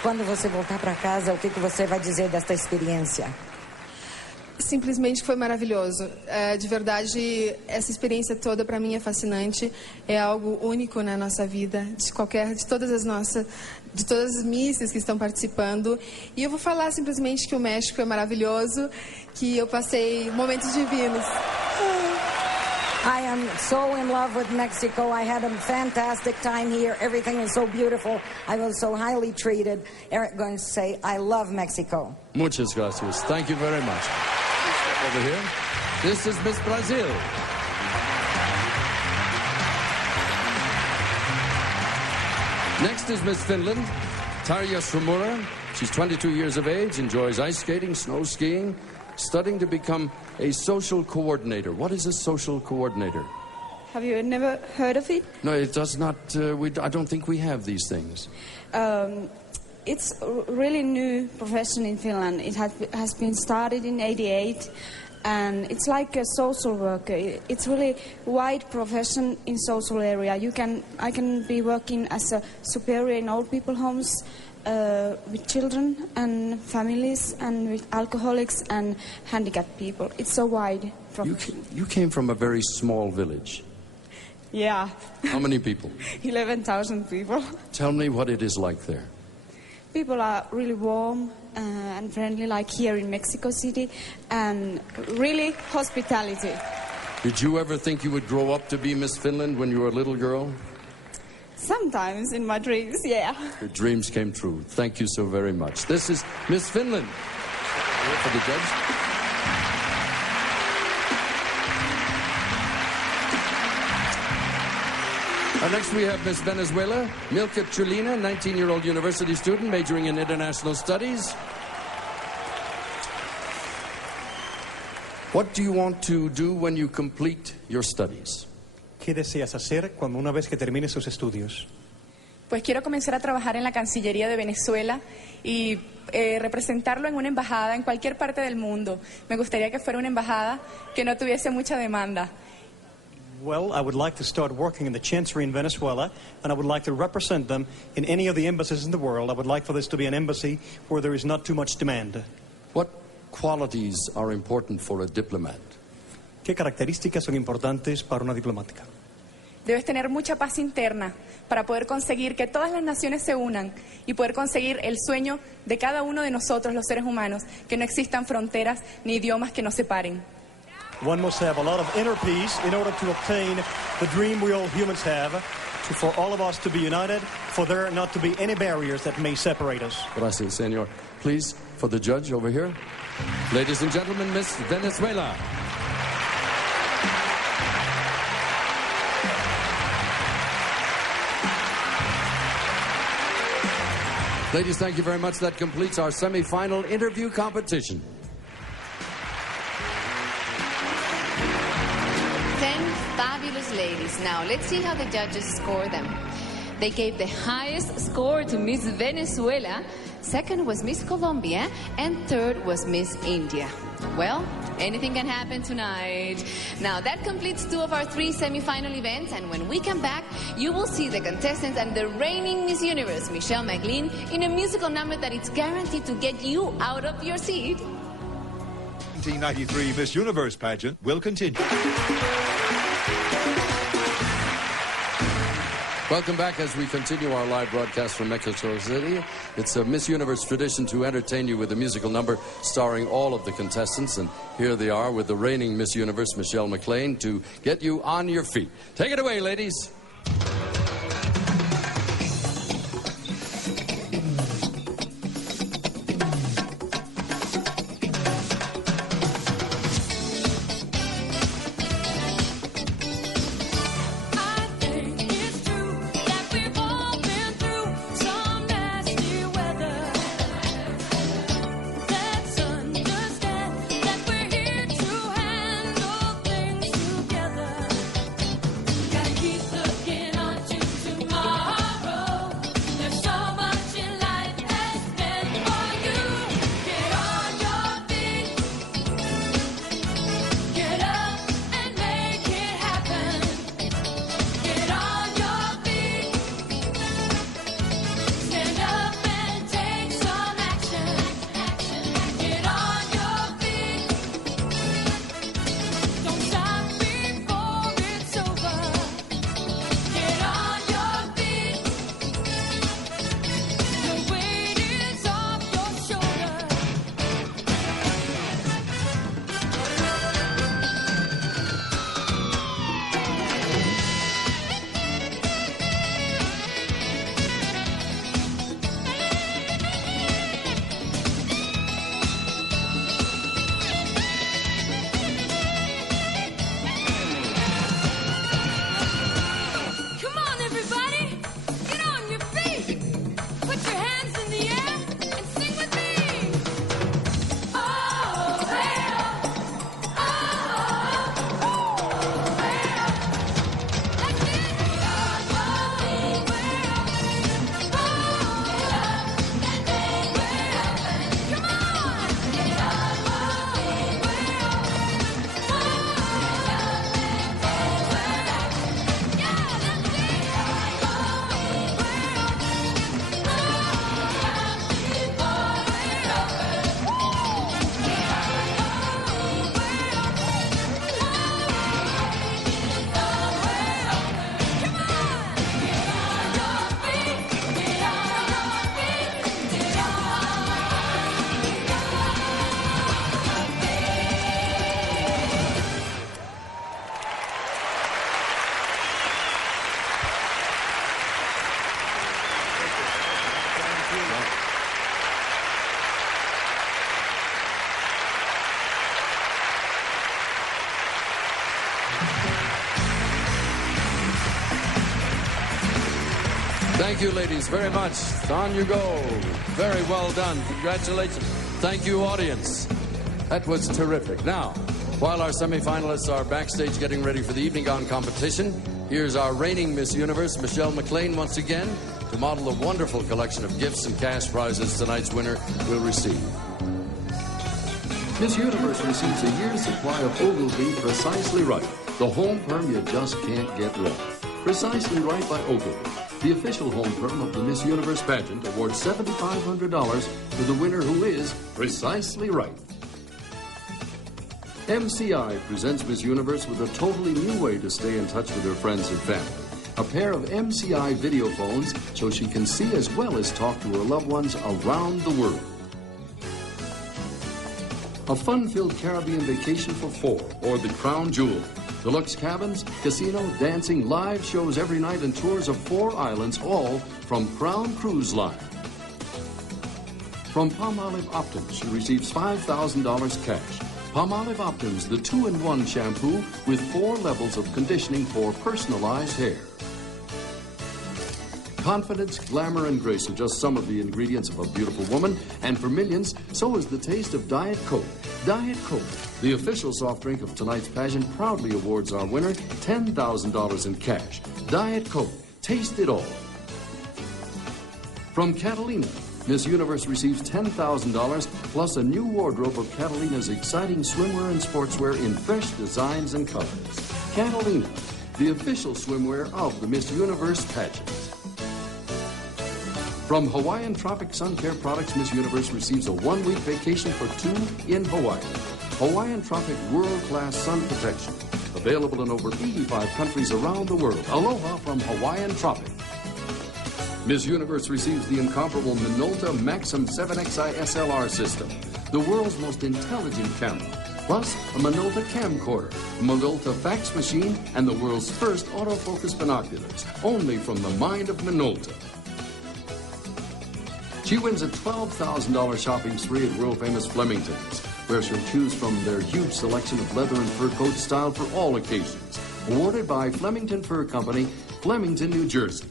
Quando você voltar para casa, o que você vai dizer desta experiência? Simplesmente foi maravilhoso. De verdade, essa experiência toda para mim é fascinante. É algo único na nossa vida, de todas as misses que estão participando. E eu vou falar simplesmente que o México é maravilhoso, que eu passei momentos divinos. I am so in love with Mexico. I had a fantastic time here. Everything is so beautiful. I was so highly treated. Eric going to say, I love Mexico. Muchas gracias. Thank you very much. Over here. This is Miss Brazil. Next is Miss Finland, Tarja Sumura. She's 22 years of age, enjoys ice skating, snow skiing, studying to become a social coordinator. What is a social coordinator? Have you never heard of it? No, it does not. I don't think we have these things. it's a really new profession in Finland. It has been started in '88, and it's like a social worker. It's really wide profession in social area. I can be working as a superior in old people homes with children and families, and with alcoholics and handicapped people. It's so wide profession. You came from a very small village. Yeah. How many people? 11,000 people. Tell me what it is like there. People are really warm and friendly, like here in Mexico City, and really hospitality. Did you ever think you would grow up to be Miss Finland when you were a little girl? Sometimes in my dreams, yeah. Your dreams came true. Thank you so very much. This is Miss Finland. Here for the judge. Next we have Miss Venezuela, Milka Chulina, 19-year-old university student majoring in international studies. What do you want to do when you complete your studies? ¿Qué deseas hacer cuando una vez que termines sus estudios? Pues quiero comenzar a trabajar en la Cancillería de Venezuela y representarlo en una embajada en cualquier parte del mundo. Me gustaría que fuera una embajada que no tuviese mucha demanda. Well, I would like to start working in the Chancery in Venezuela, and I would like to represent them in any of the embassies in the world. I would like for this to be an embassy where there is not too much demand. What qualities are important for a diplomat? ¿Qué características son importantes para una diplomática? Debes tener mucha paz interna para poder conseguir que todas las naciones se unan y poder conseguir el sueño de cada uno de nosotros, los seres humanos, que no existan fronteras ni idiomas que nos separen. One must have a lot of inner peace in order to obtain the dream we all humans have, for all of us to be united, for there not to be any barriers that may separate us. Gracias, senor. Please, for the judge over here. Ladies and gentlemen, Miss Venezuela. Ladies, thank you very much. That completes our semi-final interview competition. 10 fabulous ladies. Now, let's see how the judges score them. They gave the highest score to Miss Venezuela, second was Miss Colombia, and third was Miss India. Well, anything can happen tonight. Now, that completes 2 of our 3 semi-final events, and when we come back, you will see the contestants and the reigning Miss Universe, Michelle McLean, in a musical number that is guaranteed to get you out of your seat. 1993 Miss Universe pageant will continue. Welcome back as we continue our live broadcast from Mexico City. It's a Miss Universe tradition to entertain you with a musical number starring all of the contestants. And here they are with the reigning Miss Universe, Michelle McLean, to get you on your feet. Take it away, ladies. Keep the Thank you, ladies, very much. On you go. Very well done. Congratulations. Thank you, audience. That was terrific. Now, while our semifinalists are backstage getting ready for the evening gown competition, here's our reigning Miss Universe, Michelle McLean, once again, to model the wonderful collection of gifts and cash prizes tonight's winner will receive. Miss Universe receives a year's supply of Ogilvy Precisely Right, the home perm you just can't get wrong. Precisely Right by Ogilvy, the official home perm of the Miss Universe pageant, awards $7,500 to the winner who is precisely right. MCI presents Miss Universe with a totally new way to stay in touch with her friends and family. A pair of MCI video phones so she can see as well as talk to her loved ones around the world. A fun-filled Caribbean vacation for four, or the Crown Jewel. Deluxe cabins, casino, dancing, live shows every night, and tours of 4 islands, all from Crown Cruise Line. From Palmolive Optims, she receives $5,000 cash. Palmolive Optims, the 2-in-1 shampoo with 4 levels of conditioning for personalized hair. Confidence, glamour, and grace are just some of the ingredients of a beautiful woman. And for millions, so is the taste of Diet Coke. Diet Coke, the official soft drink of tonight's pageant, proudly awards our winner $10,000 in cash. Diet Coke, taste it all. From Catalina, Miss Universe receives $10,000 plus a new wardrobe of Catalina's exciting swimwear and sportswear in fresh designs and colors. Catalina, the official swimwear of the Miss Universe pageant. From Hawaiian Tropic Sun Care Products, Miss Universe receives a 1-week vacation for 2 in Hawaii. Hawaiian Tropic world-class sun protection. Available in over 85 countries around the world. Aloha from Hawaiian Tropic. Miss Universe receives the incomparable Minolta Maxim 7XI SLR system. The world's most intelligent camera. Plus, a Minolta camcorder, a Minolta fax machine, and the world's first autofocus binoculars. Only from the mind of Minolta. She wins a $12,000 shopping spree at world-famous Flemington's, where she'll choose from their huge selection of leather and fur coats styled for all occasions. Awarded by Flemington Fur Company, Flemington, New Jersey.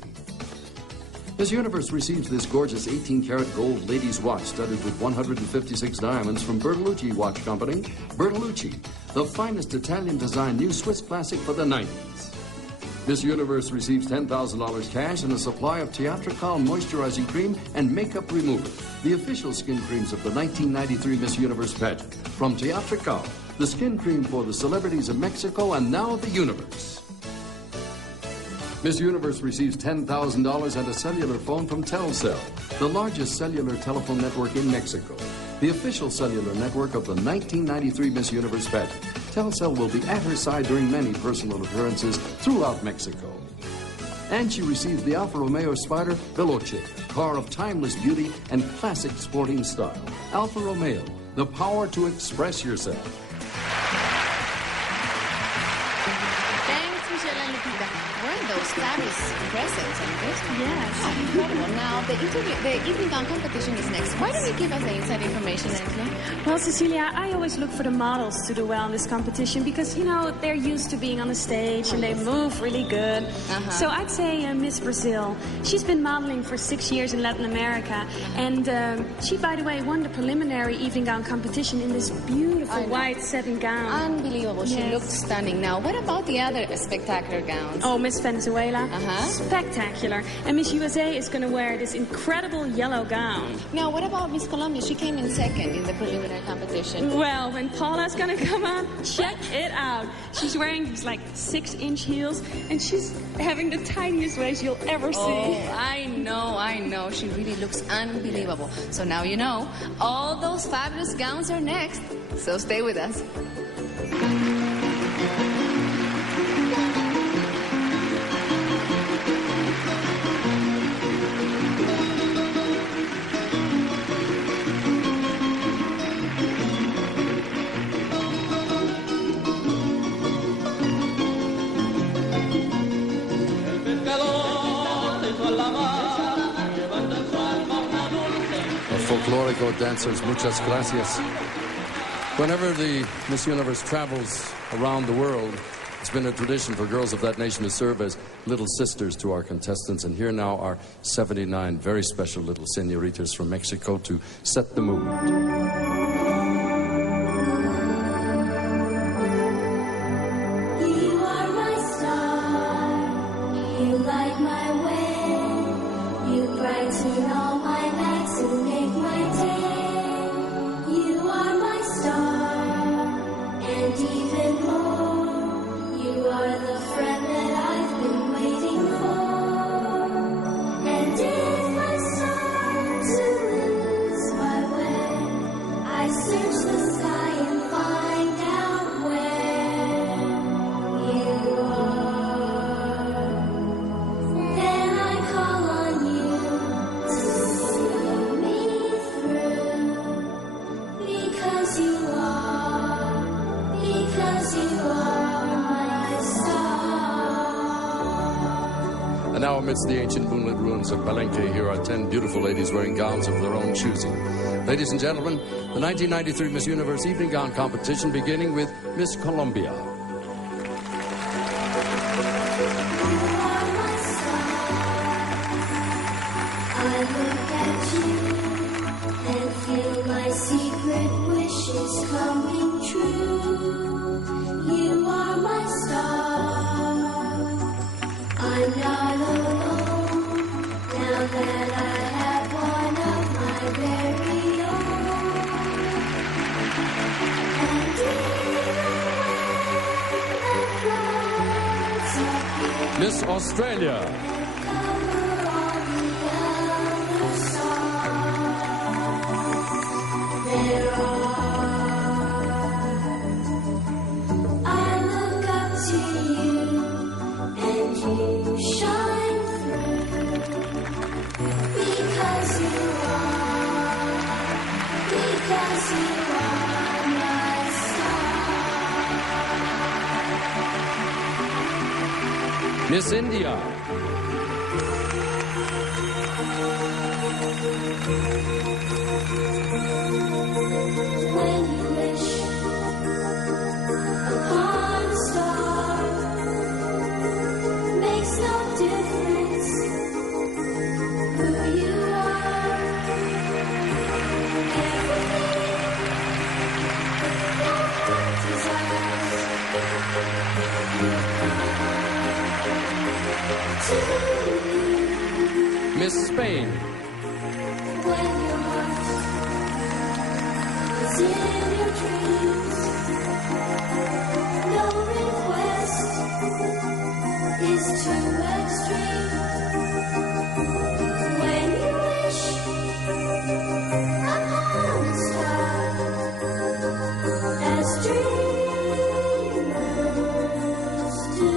Miss Universe receives this gorgeous 18-karat gold ladies' watch studded with 156 diamonds from Bertolucci Watch Company. Bertolucci, the finest Italian-designed new Swiss classic for the 90s. Miss Universe receives $10,000 cash and a supply of Teatrical moisturizing cream and makeup remover, the official skin creams of the 1993 Miss Universe pageant. From Teatrical, the skin cream for the celebrities of Mexico and now the universe. Miss Universe receives $10,000 and a cellular phone from Telcel, the largest cellular telephone network in Mexico, the official cellular network of the 1993 Miss Universe pageant. Telcel will be at her side during many personal appearances throughout Mexico. And she receives the Alfa Romeo Spider Veloce, car of timeless beauty and classic sporting style. Alfa Romeo, the power to express yourself. Thanks, Michelle and Lupita. Weren't those fabulous presents and gifts? Yes. Oh, incredible. Now, the evening gown competition is next. Why don't you give us the inside information, Angela? Well, Cecilia, I always look for the models to do well in this competition because, you know, they're used to being on the stage and they move really good. So I'd say Miss Brazil. She's been modeling for 6 years in Latin America. And she, by the way, won the preliminary evening gown competition in this beautiful white satin gown. Unbelievable. She looked stunning. Now, what about the other spectacular gowns? Oh, Miss Venezuela. Spectacular. And Miss USA is going to wear this incredible yellow gown. Now, what about Miss Colombia? She came in second in the preliminary competition. Well, when Paula's going to come on, check it out. She's wearing these like 6-inch heels, and she's having the tiniest waist you'll ever see. Oh, I know. She really looks unbelievable. So now you know, all those fabulous gowns are next. So stay with us. Folklorico dancers, muchas gracias. Whenever the Miss Universe travels around the world, It's been a tradition for girls of that nation to serve as little sisters to our contestants, and here now are 79 very special little senoritas from Mexico to set the mood. Brighten all my nights and make my day. You are my star, and even more, you are the friend that I've been waiting for. And if I start to lose my way, I search the sky and find out where you are. Then I call on you. And now, amidst the ancient moonlit ruins of Palenque, here are 10 beautiful ladies wearing gowns of their own choosing. Ladies and gentlemen, the 1993 Miss Universe Evening Gown Competition, beginning with Miss Colombia. I look at you and feel my secret wishes coming true. You are my star. I'm not alone now that I have one of my very own. And even when the clouds appear, Miss Australia. I look up to you and you shine through because you are my star. Miss India. When you wish upon a star, makes no difference who you are. Everything your heart desires will come to you. Miss Spain. When your heart is in your dreams, no request is too extreme. When you wish upon a star, as dreamers do,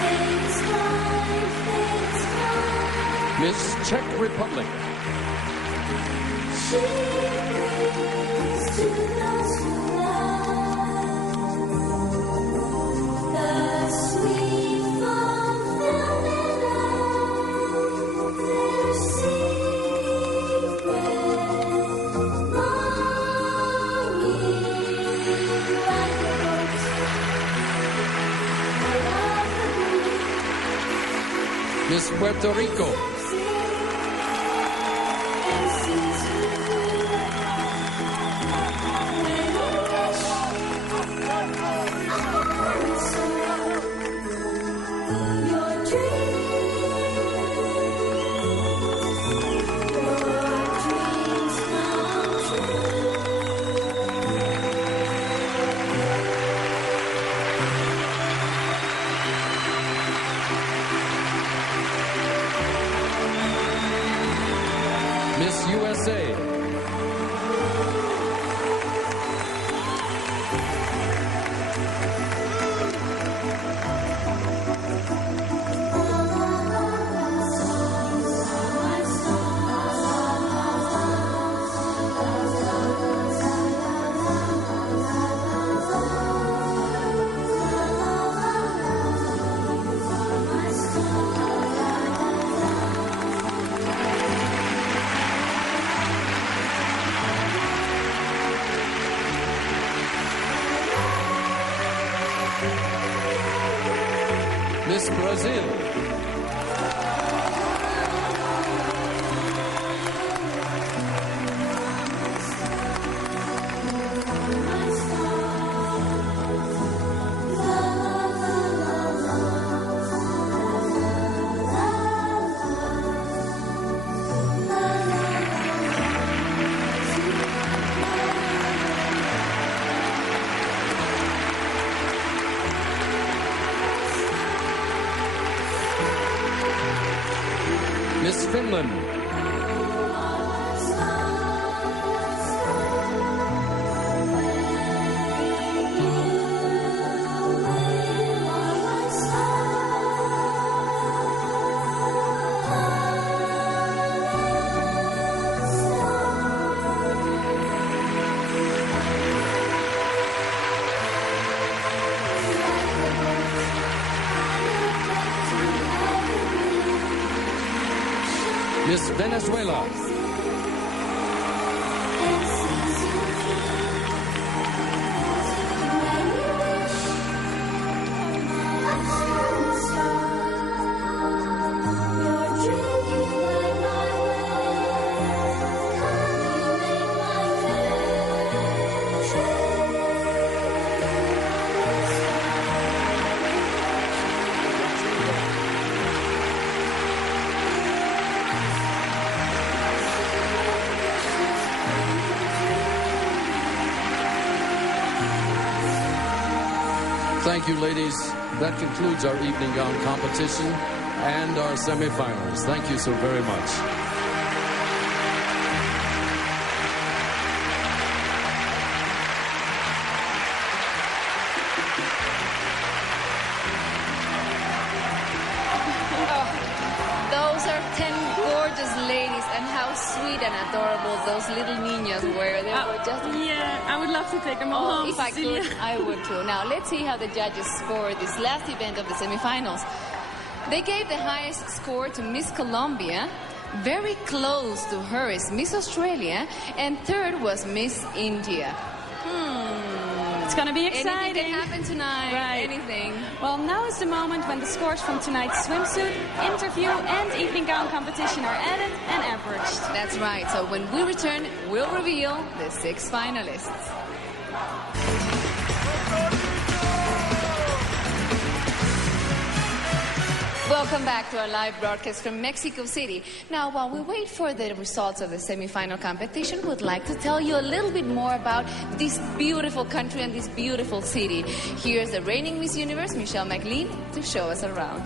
things come. Miss Czech Republic. She brings to those who love the sweet fulfillment of their secret longing. Like a boat, I love the blue. Miss Puerto Rico. Miss Brazil. Miss Finland. Miss Venezuela. Thank you, ladies. That concludes our evening gown competition and our semifinals. Thank you so very much. Those are 10 gorgeous ladies, and how sweet and adorable those little niñas were. They were just... Yeah, I would love to take them all home, if I could, I would too. Now, let's see how the judges scored this last event of the semifinals. They gave the highest score to Miss Colombia. Very close to her is Miss Australia, and third was Miss India. It's going to be exciting. Anything can happen tonight. Right. Anything. Well, now is the moment when the scores from tonight's swimsuit, interview, and evening gown competition are added and averaged. That's right. So when we return, we'll reveal the 6 finalists. Welcome back to our live broadcast from Mexico City. Now, while we wait for the results of the semifinal competition, we'd like to tell you a little bit more about this beautiful country and this beautiful city. Here's the reigning Miss Universe, Michelle McLean, to show us around.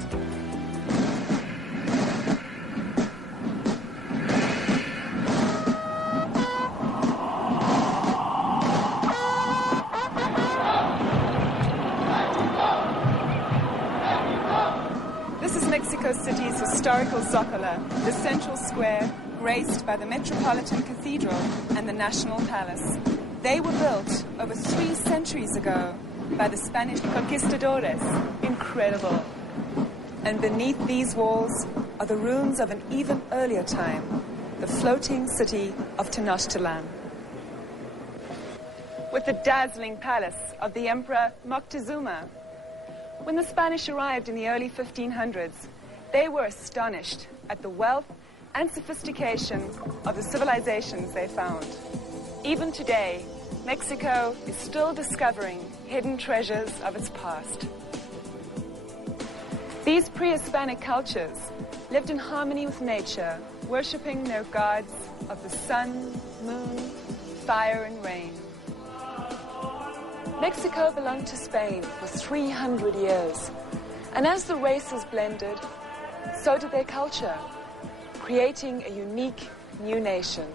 Mexico City's historical Zocalo, the central square, graced by the Metropolitan Cathedral and the National Palace. They were built over 3 centuries ago by the Spanish conquistadores. Incredible. And beneath these walls are the ruins of an even earlier time, the floating city of Tenochtitlan. With the dazzling palace of the Emperor Moctezuma. When the Spanish arrived in the early 1500s, they were astonished at the wealth and sophistication of the civilizations they found. Even today, Mexico is still discovering hidden treasures of its past. These pre-Hispanic cultures lived in harmony with nature, worshipping their gods of the sun, moon, fire, and rain. Mexico belonged to Spain for 300 years, and as the races blended, so did their culture, creating a unique new nation.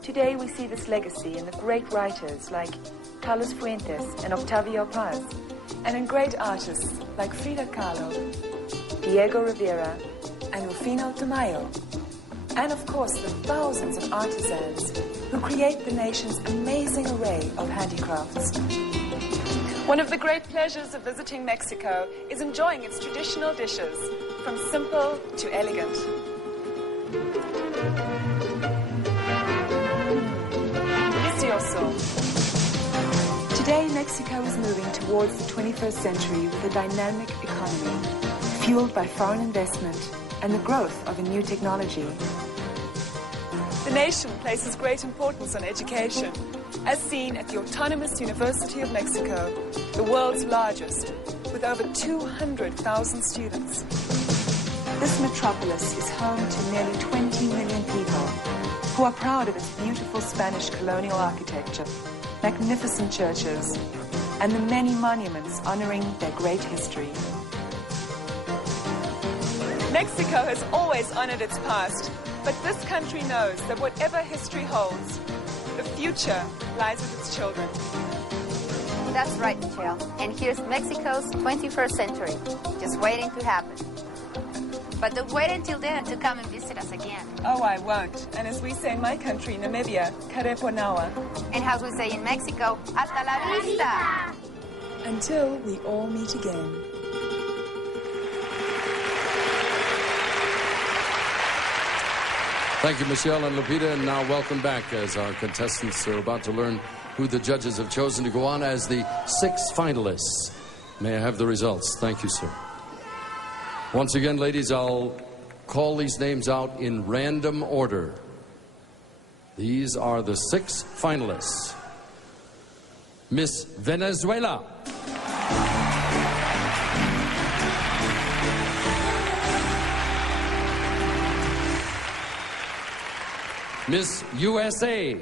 Today we see this legacy in the great writers like Carlos Fuentes and Octavio Paz, and in great artists like Frida Kahlo, Diego Rivera, and Rufino Tamayo, and of course the thousands of artisans who create the nation's amazing array of handicrafts. One of the great pleasures of visiting Mexico is enjoying its traditional dishes, from simple to elegant. Delicioso. Today, Mexico is moving towards the 21st century with a dynamic economy, fueled by foreign investment and the growth of a new technology. The nation places great importance on education, as seen at the Autonomous University of Mexico, the world's largest, with over 200,000 students. This metropolis is home to nearly 20 million people who are proud of its beautiful Spanish colonial architecture, magnificent churches, and the many monuments honoring their great history. Mexico has always honored its past, but this country knows that whatever history holds, the future lies with its children. That's right, Michelle. And here's Mexico's 21st century, just waiting to happen. But don't wait until then to come and visit us again. Oh, I won't. And as we say in my country, Namibia, Kareponawa. And as we say in Mexico, hasta la vista! Until we all meet again. Thank you, Michelle and Lupita, and now welcome back as our contestants are about to learn who the judges have chosen to go on as the 6 finalists. May I have the results? Thank you, sir. Once again, ladies, I'll call these names out in random order. These are the 6 finalists. Miss Venezuela. Miss USA.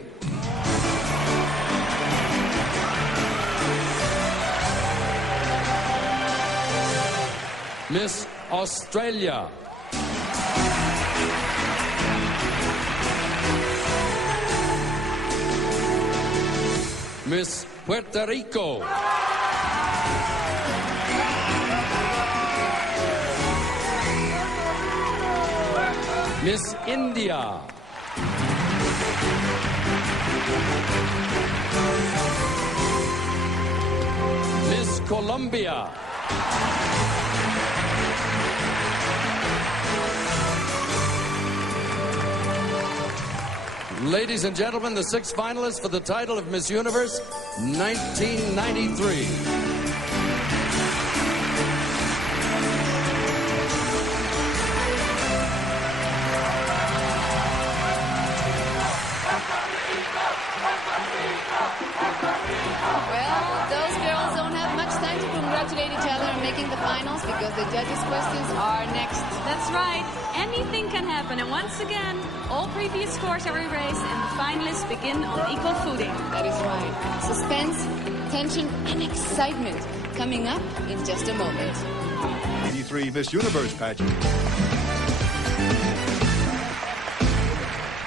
Miss Australia. Miss Puerto Rico. Miss India. Miss Colombia. Ladies and gentlemen, the 6 finalists for the title of Miss Universe 1993. Each other and making the finals because the judges' questions are next. That's right. Anything can happen. And once again, all previous scores are erased and the finalists begin on equal footing. That is right. Suspense, tension, and excitement coming up in just a moment. 83 Miss Universe pageant.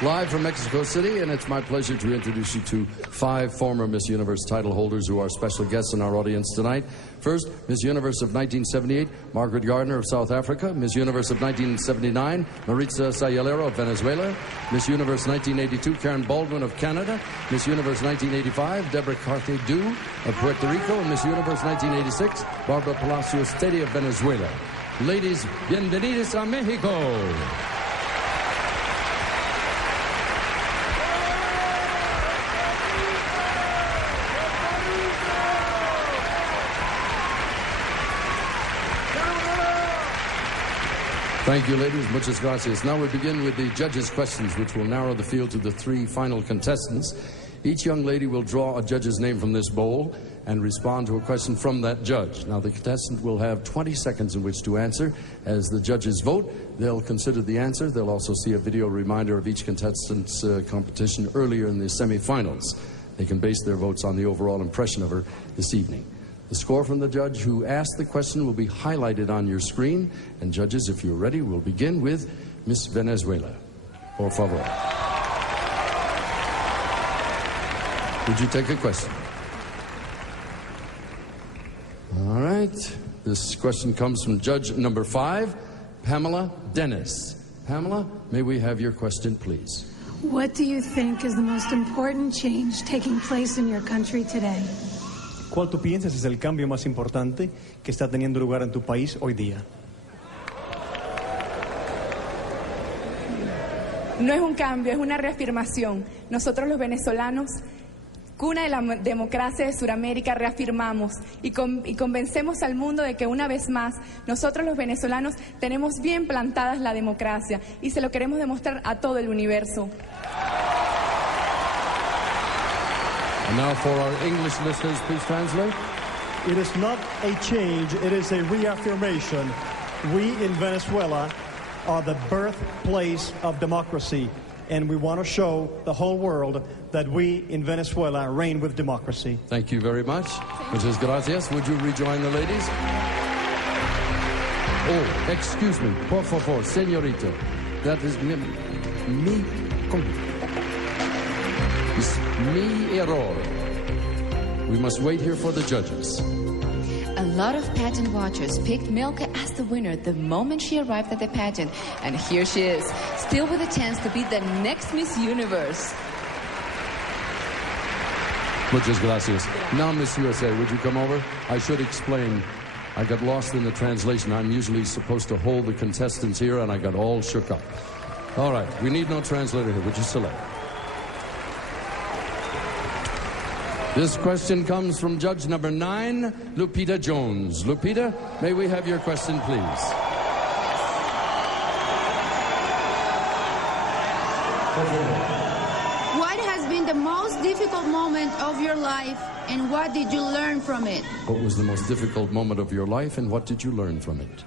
Live from Mexico City, and it's my pleasure to introduce you to 5 former Miss Universe title holders who are special guests in our audience tonight. First, Miss Universe of 1978, Margaret Gardner of South Africa. Miss Universe of 1979, Maritza Sayalero of Venezuela. Miss Universe 1982, Karen Baldwin of Canada. Miss Universe 1985, Deborah Carthe-Du of Puerto Rico. And Miss Universe 1986, Barbara Palacios Teddy of Venezuela. Ladies, bienvenidos a Mexico. Thank you, ladies. Muchas gracias. Now we begin with the judges' questions, which will narrow the field to the 3 final contestants. Each young lady will draw a judge's name from this bowl and respond to a question from that judge. Now, the contestant will have 20 seconds in which to answer. As the judges vote, they'll consider the answer. They'll also see a video reminder of each contestant's competition earlier in the semifinals. They can base their votes on the overall impression of her this evening. The score from the judge who asked the question will be highlighted on your screen. And judges, if you're ready, we'll begin with Miss Venezuela. Por favor. Would you take a question? All right. This question comes from judge number 5, Pamela Dennis. Pamela, may we have your question, please? What do you think is the most important change taking place in your country today? ¿Cuál tú piensas es el cambio más importante que está teniendo lugar en tu país hoy día? No es un cambio, es una reafirmación. Nosotros los venezolanos cuna de la democracia de Sudamérica, reafirmamos y convencemos al mundo de que una vez más nosotros los venezolanos tenemos bien plantadas la democracia y se lo queremos demostrar a todo el universo. And now for our English listeners, please translate. It is not a change, it is a reaffirmation. We in Venezuela are the birthplace of democracy, and we want to show the whole world that we in Venezuela reign with democracy. Thank you very much. Muchas gracias. Would you rejoin the ladies? Oh, excuse me. Por favor, señorita. That is mi error. We must wait here for the judges. A lot of pageant watchers picked Milka as the winner the moment she arrived at the pageant. And here she is, still with a chance to be the next Miss Universe. Muchas gracias. Now, Miss USA, would you come over? I should explain. I got lost in the translation. I'm usually supposed to hold the contestants here, and I got all shook up. All right, we need no translator here. Would you select? This question comes from judge number 9, Lupita Jones. Lupita, may we have your question, please? What has been the most difficult moment of your life, and what did you learn from it? What was the most difficult moment of your life, and what did you learn from it?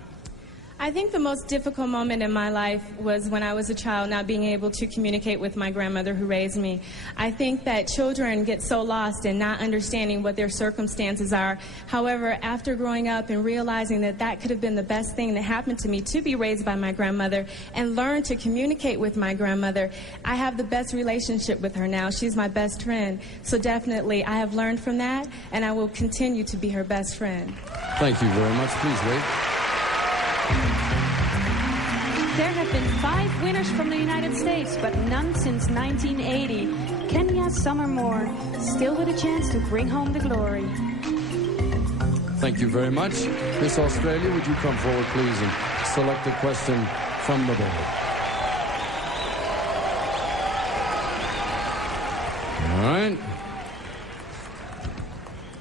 I think the most difficult moment in my life was when I was a child, not being able to communicate with my grandmother who raised me. I think that children get so lost in not understanding what their circumstances are. However, after growing up and realizing that that could have been the best thing that happened to me, to be raised by my grandmother and learn to communicate with my grandmother, I have the best relationship with her now. She's my best friend. So definitely I have learned from that, and I will continue to be her best friend. Thank you very much. Please wait. There have been 5 winners from the United States, but none since 1980. Kenya Summer Moore, still with a chance to bring home the glory. Thank you very much. Miss Australia, would you come forward, please, and select a question from the board? All right.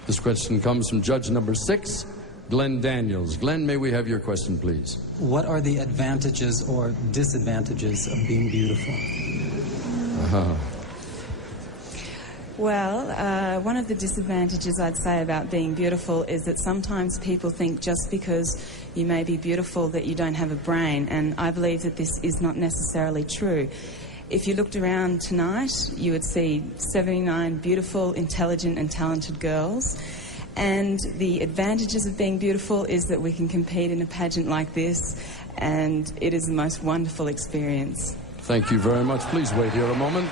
This question comes from judge number 6, Glenn Daniels. Glenn, may we have your question, please? What are the advantages or disadvantages of being beautiful? Well, one of the disadvantages I'd say about being beautiful is that sometimes people think just because you may be beautiful that you don't have a brain, and I believe that this is not necessarily true. If you looked around tonight, you would see 79 beautiful, intelligent and talented girls. And the advantages of being beautiful is that we can compete in a pageant like this, and it is the most wonderful experience. Thank you very much. Please wait here a moment.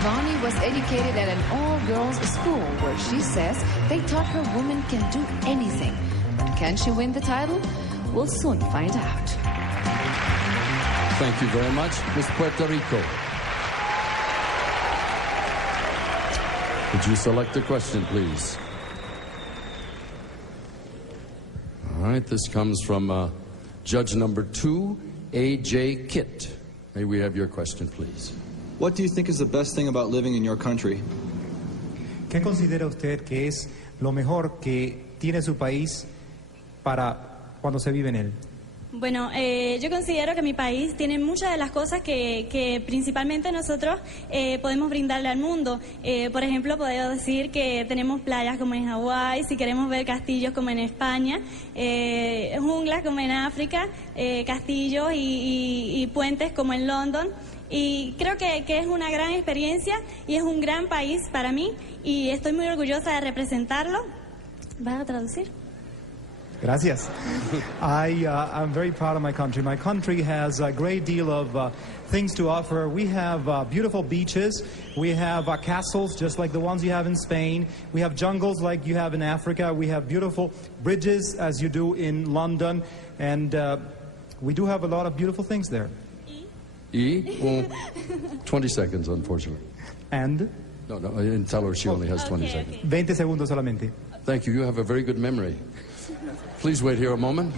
Vonnie was educated at an all-girls school where she says they taught her women can do anything. But can she win the title? We'll soon find out. Thank you very much. Miss Puerto Rico. Would you select a question, please? All right, this comes from judge number 2, A.J. Kitt. May we have your question, please? What do you think is the best thing about living in your country? ¿Qué considera usted que es lo mejor que tiene su país para cuando se vive en él? Bueno, yo considero que mi país tiene muchas de las cosas que principalmente nosotros podemos brindarle al mundo. Por ejemplo, puedo decir que tenemos playas como en Hawái, si queremos ver castillos como en España, junglas como en África, castillos y puentes como en London. Y creo que es una gran experiencia y es un gran país para mí y estoy muy orgullosa de representarlo. ¿Vas a traducir? Gracias. I'm very proud of my country. My country has a great deal of things to offer. We have beautiful beaches. We have castles just like the ones you have in Spain. We have jungles like you have in Africa. We have beautiful bridges as you do in London. And we do have a lot of beautiful things there. 20 seconds, unfortunately. And? No, and tell her she only has 20 seconds. 20 segundos solamente. Thank you. You have a very good memory. Please wait here a moment.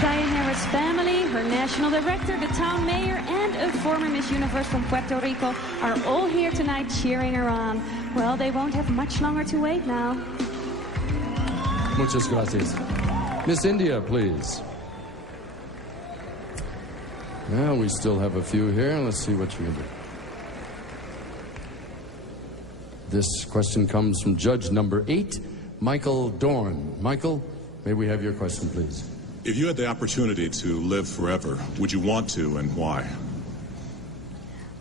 Diane Harris' family her national director, the town mayor, and a former Miss Universe from Puerto Rico are all here tonight cheering her on. Well, they won't have much longer to wait now. Muchas gracias. Miss India, please. Well, we still have a few here. Let's see what you can do. This question comes from judge number 8, Michael Dorn. Michael, may we have your question, please? If you had the opportunity to live forever, would you want to, and why?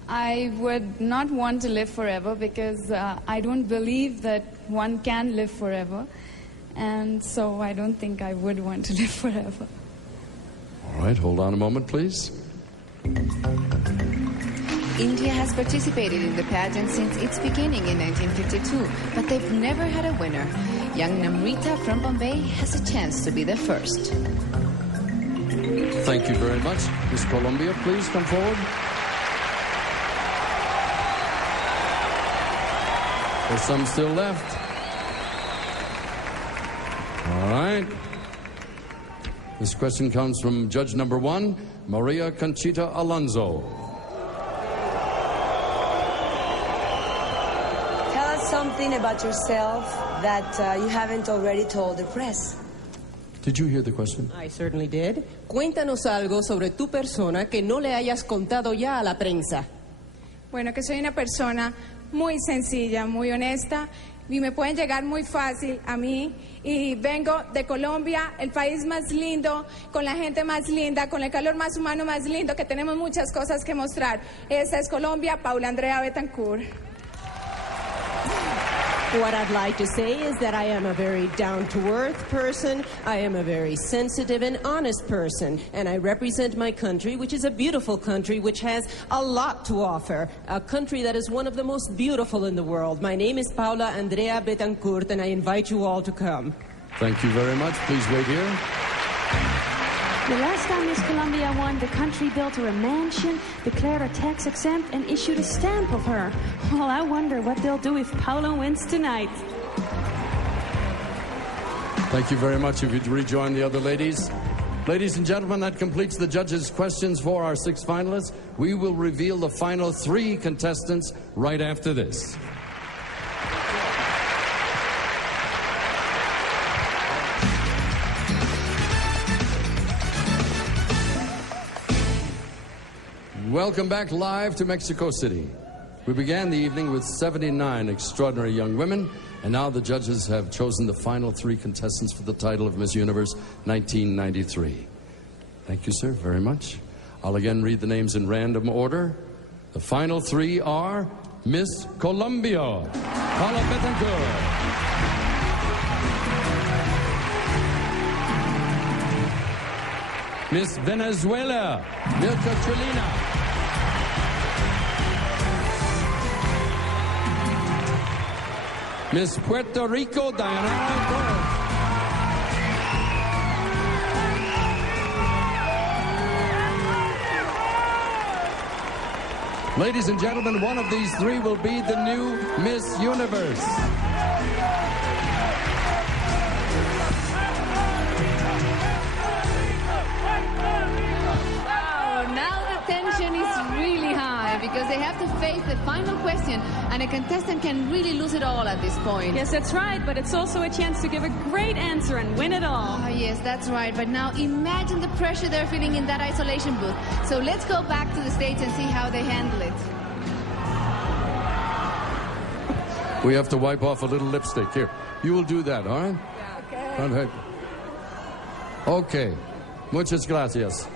I would not want to live forever because I don't believe that one can live forever. And so I don't think I would want to live forever. All right, hold on a moment, please. India has participated in the pageant since its beginning in 1952, but they've never had a winner. Young Namrita from Bombay has a chance to be the first. Thank you very much. Miss Colombia, please come forward. There's some still left. All right. This question comes from judge number 1, Maria Conchita Alonso. Tell us something about yourself that you haven't already told the press. Did you hear the question? I certainly did. Cuéntanos algo sobre tu persona que no le hayas contado ya a la prensa. Bueno, que soy una persona muy sencilla, muy honesta, y me pueden llegar muy fácil a mí. Y vengo de Colombia, el país más lindo, con la gente más linda, con el calor más humano más lindo, que tenemos muchas cosas que mostrar. Esta es Colombia, Paula Andrea Betancourt. What I'd like to say is that I am a very down-to-earth person, I am a very sensitive and honest person, and I represent my country, which is a beautiful country, which has a lot to offer, a country that is one of the most beautiful in the world. My name is Paula Andrea Betancourt, and I invite you all to come. Thank you very much. Please wait here. The last time Miss Colombia won, the country built her a mansion, declared her tax exempt, and issued a stamp of her. Well, I wonder what they'll do if Paula wins tonight. Thank you very much. If you'd rejoin the other ladies. Ladies and gentlemen, that completes the judges' questions for our 6 finalists. We will reveal the final 3 contestants right after this. Welcome back live to Mexico City. We began the evening with 79 extraordinary young women, and now the judges have chosen the final 3 contestants for the title of Miss Universe 1993. Thank you, sir, very much. I'll again read the names in random order. The final 3 are Miss Colombia, Paula Betancourt. Miss Venezuela, Milka Trilina. Miss Puerto Rico, Diana Torres. Ladies and gentlemen, one of these 3 will be the new Miss Universe. Because they have to face the final question, and a contestant can really lose it all at this point. Yes, that's right, but it's also a chance to give a great answer and win it all. Oh, yes, that's right. But now imagine the pressure they're feeling in that isolation booth. So let's go back to the stage and see how they handle it. We have to wipe off a little lipstick. Here, you will do that, all right? Okay. All right. Okay. Muchas gracias.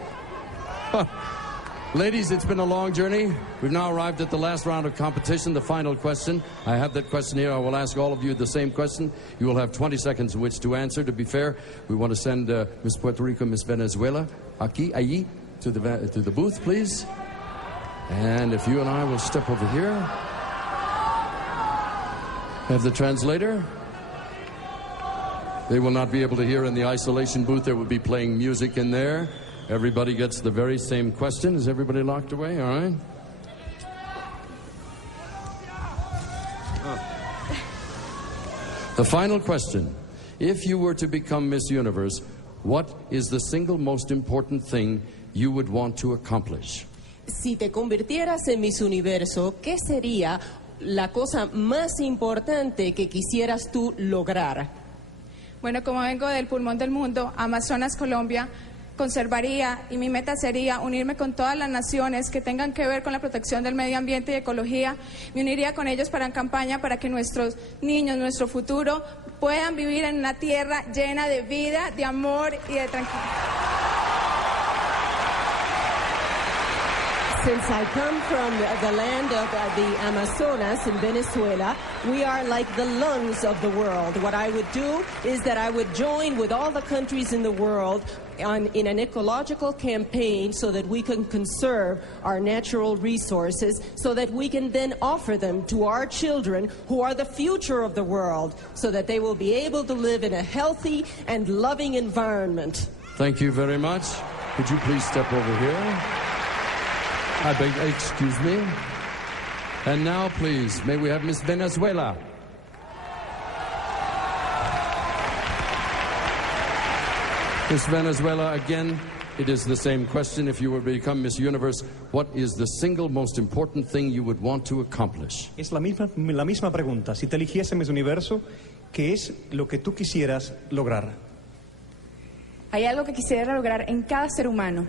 Ladies, it's been a long journey. We've now arrived at the last round of competition, the final question. I have that question here. I will ask all of you the same question. You will have 20 seconds in which to answer. To be fair, we want to send Miss Puerto Rico, Miss Venezuela, allí, to the booth, please. And if you and I will step over here. Have the translator. They will not be able to hear in the isolation booth. They will be playing music in there. Everybody gets the very same question. Is everybody locked away? All right. The final question. If you were to become Miss Universe, what is the single most important thing you would want to accomplish? Si te convirtieras en Miss Universo, ¿qué sería la cosa más importante que quisieras tú lograr? Bueno, como vengo del pulmón del mundo, Amazonas, Colombia, conservaría y mi meta sería unirme con todas las naciones que tengan que ver con la protección del medio ambiente y ecología. Me uniría con ellos para campaña para que nuestros niños, nuestro futuro, puedan vivir en una tierra llena de vida, de amor y de tranquilidad. Since I come from the land of the Amazonas in Venezuela, we are like the lungs of the world. What I would do is that I would join with all the countries in the world in an ecological campaign so that we can conserve our natural resources, so that we can then offer them to our children who are the future of the world, so that they will be able to live in a healthy and loving environment. Thank you very much. Could you please step over here? I beg, excuse me. And now, please, may we have Miss Venezuela. Miss Venezuela, again, it is the same question. If you were to become Miss Universe, what is the single most important thing you would want to accomplish? Es la misma pregunta. Si te eligiese Miss Universo, ¿qué es lo que tú quisieras lograr? Hay algo que quisiera lograr en cada ser humano,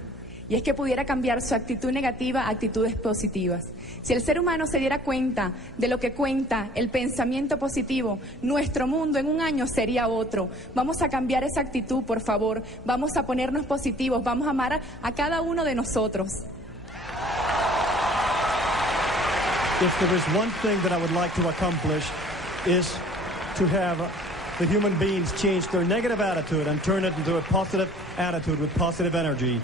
y es que pudiera cambiar su actitud negativa a actitudes positivas. Si el ser humano se diera cuenta de lo que cuenta el pensamiento positivo, nuestro mundo en un año sería otro. Vamos a cambiar esa actitud, por favor. Vamos a ponernos positivos, vamos a amar a cada uno de nosotros. If there is one thing that I would like to accomplish is to have the human beings change their negative attitude and turn it into a positive attitude with positive energy.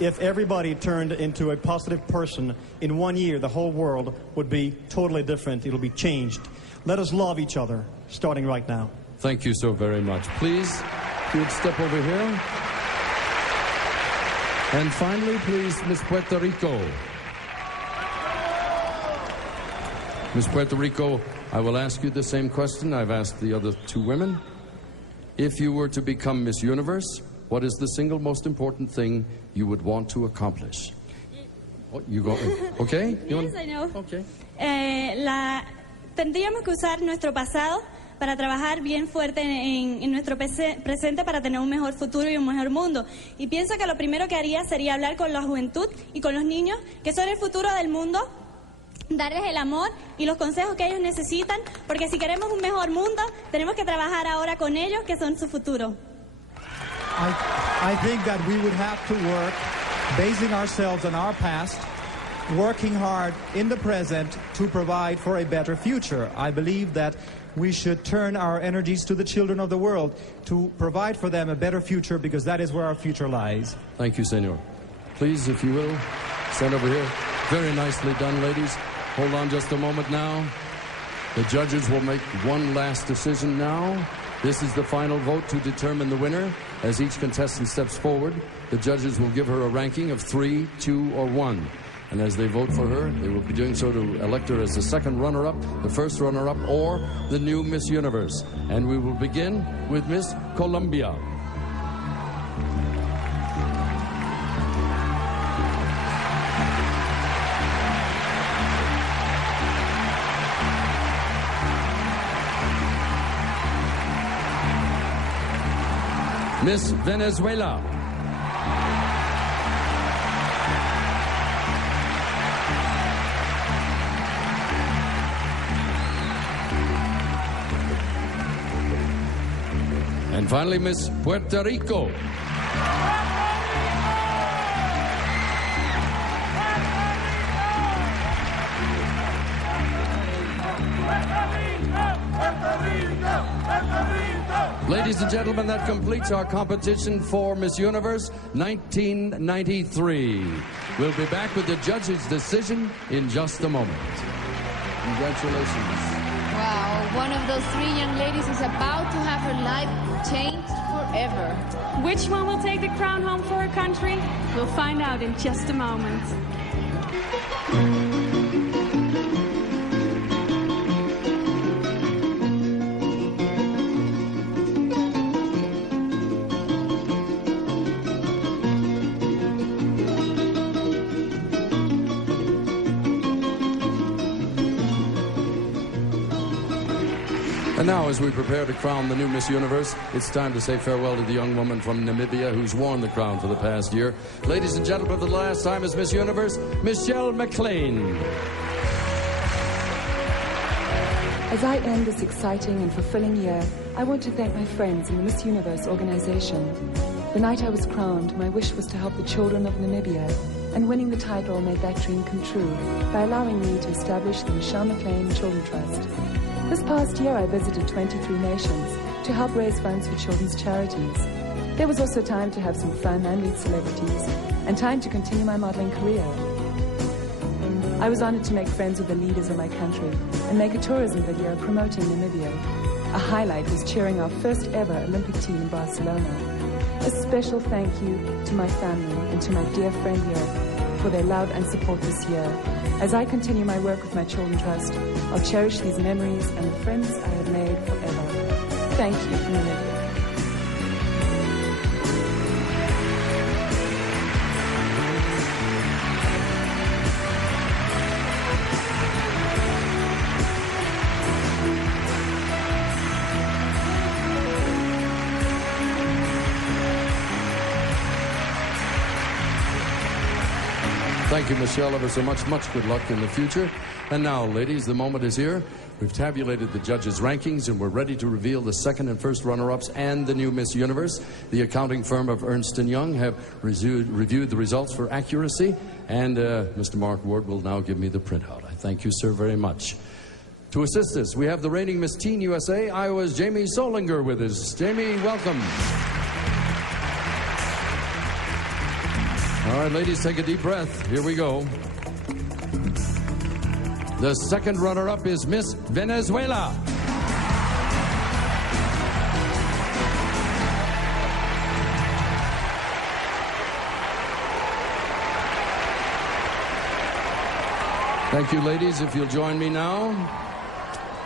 If everybody turned into a positive person in 1 year, the whole world would be totally different. It'll be changed. Let us love each other, starting right now. Thank you so very much. Please, if you would step over here. And finally, please, Miss Puerto Rico. Miss Puerto Rico, I will ask you the same question I've asked the other two women. If you were to become Miss Universe, what is the single most important thing you would want to accomplish? Oh, you go. Okay? Yes, I know. Okay. Tendríamos que usar nuestro pasado para trabajar bien fuerte en nuestro presente para tener un mejor futuro y un mejor mundo. Y pienso que lo primero que haría sería hablar con la juventud y con los niños, que son el futuro del mundo, darles el amor y los consejos que ellos necesitan, porque si queremos un mejor mundo, tenemos que trabajar ahora con ellos, que son su futuro. I think that we would have to work, basing ourselves on our past, working hard in the present to provide for a better future. I believe that we should turn our energies to the children of the world to provide for them a better future, because that is where our future lies. Thank you, Senor. Please, if you will, stand over here. Very nicely done, ladies. Hold on just a moment now. The judges will make one last decision now. This is the final vote to determine the winner. As each contestant steps forward, the judges will give her a ranking of 3, 2, or 1. And as they vote for her, they will be doing so to elect her as the second runner-up, the first runner-up, or the new Miss Universe. And we will begin with Miss Colombia. Miss Venezuela. And finally, Miss Puerto Rico. Ladies and gentlemen, that completes our competition for Miss Universe 1993. We'll be back with the judge's decision in just a moment. Congratulations. Wow, one of those three young ladies is about to have her life changed forever. Which one will take the crown home for her country? We'll find out in just a moment. And now, as we prepare to crown the new Miss Universe, it's time to say farewell to the young woman from Namibia who's worn the crown for the past year. Ladies and gentlemen, for the last time as Miss Universe, Michelle McLean. As I end this exciting and fulfilling year, I want to thank my friends in the Miss Universe organization. The night I was crowned, my wish was to help the children of Namibia, and winning the title made that dream come true by allowing me to establish the Michelle McLean Children Trust. This past year, I visited 23 nations to help raise funds for children's charities. There was also time to have some fun and meet celebrities, and time to continue my modeling career. I was honored to make friends with the leaders of my country and make a tourism video promoting Namibia. A highlight was cheering our first ever Olympic team in Barcelona. A special thank you to my family and to my dear friend Europe for their love and support this year. As I continue my work with my Children Trust, I'll cherish these memories and the friends I have made forever. Thank you, Namibia. Thank you, Michelle, ever so much. Much good luck in the future. And now, ladies, the moment is here. We've tabulated the judges' rankings, and we're ready to reveal the second and first runner-ups and the new Miss Universe. The accounting firm of Ernst & Young have reviewed the results for accuracy, and Mr. Mark Ward will now give me the printout. I thank you, sir, very much. To assist us, we have the reigning Miss Teen USA, Iowa's Jamie Solinger with us. Jamie, welcome. All right, ladies, take a deep breath. Here we go. The second runner-up is Miss Venezuela. Thank you, ladies. If you'll join me now.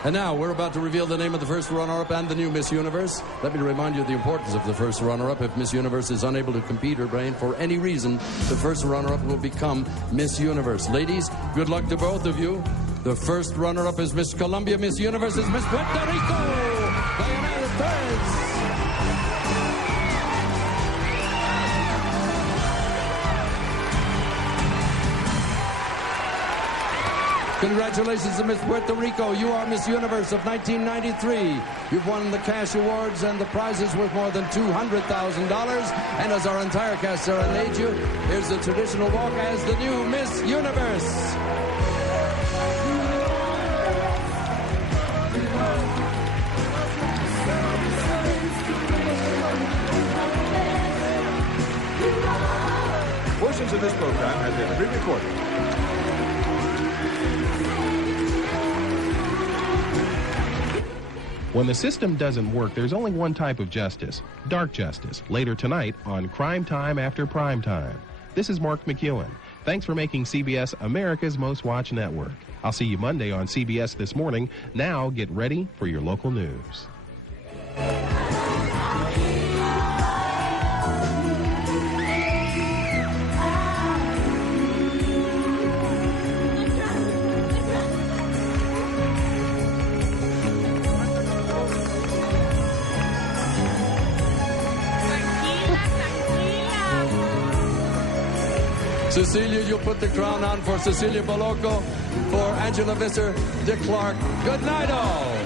And now, we're about to reveal the name of the first runner-up and the new Miss Universe. Let me remind you of the importance of the first runner-up. If Miss Universe is unable to compete or for any reason, the first runner-up will become Miss Universe. Ladies, good luck to both of you. The first runner-up is Miss Colombia. Miss Universe is Miss Puerto Rico, Diana Perez. Congratulations to Miss Puerto Rico. You are Miss Universe of 1993. You've won the cash awards and the prizes worth more than $200,000. And as our entire cast serenade you, here's the traditional walk as the new Miss Universe. Portions of this program have been pre-recorded. When the system doesn't work, there's only one type of justice, dark justice, later tonight on Crime Time After Prime Time. This is Mark McEwen. Thanks for making CBS America's Most Watched Network. I'll see you Monday on CBS This Morning. Now get ready for your local news. Cecilia, you'll put the crown on for Cecilia Boloco, for Angela Visser, Dick Clark. Good night, all.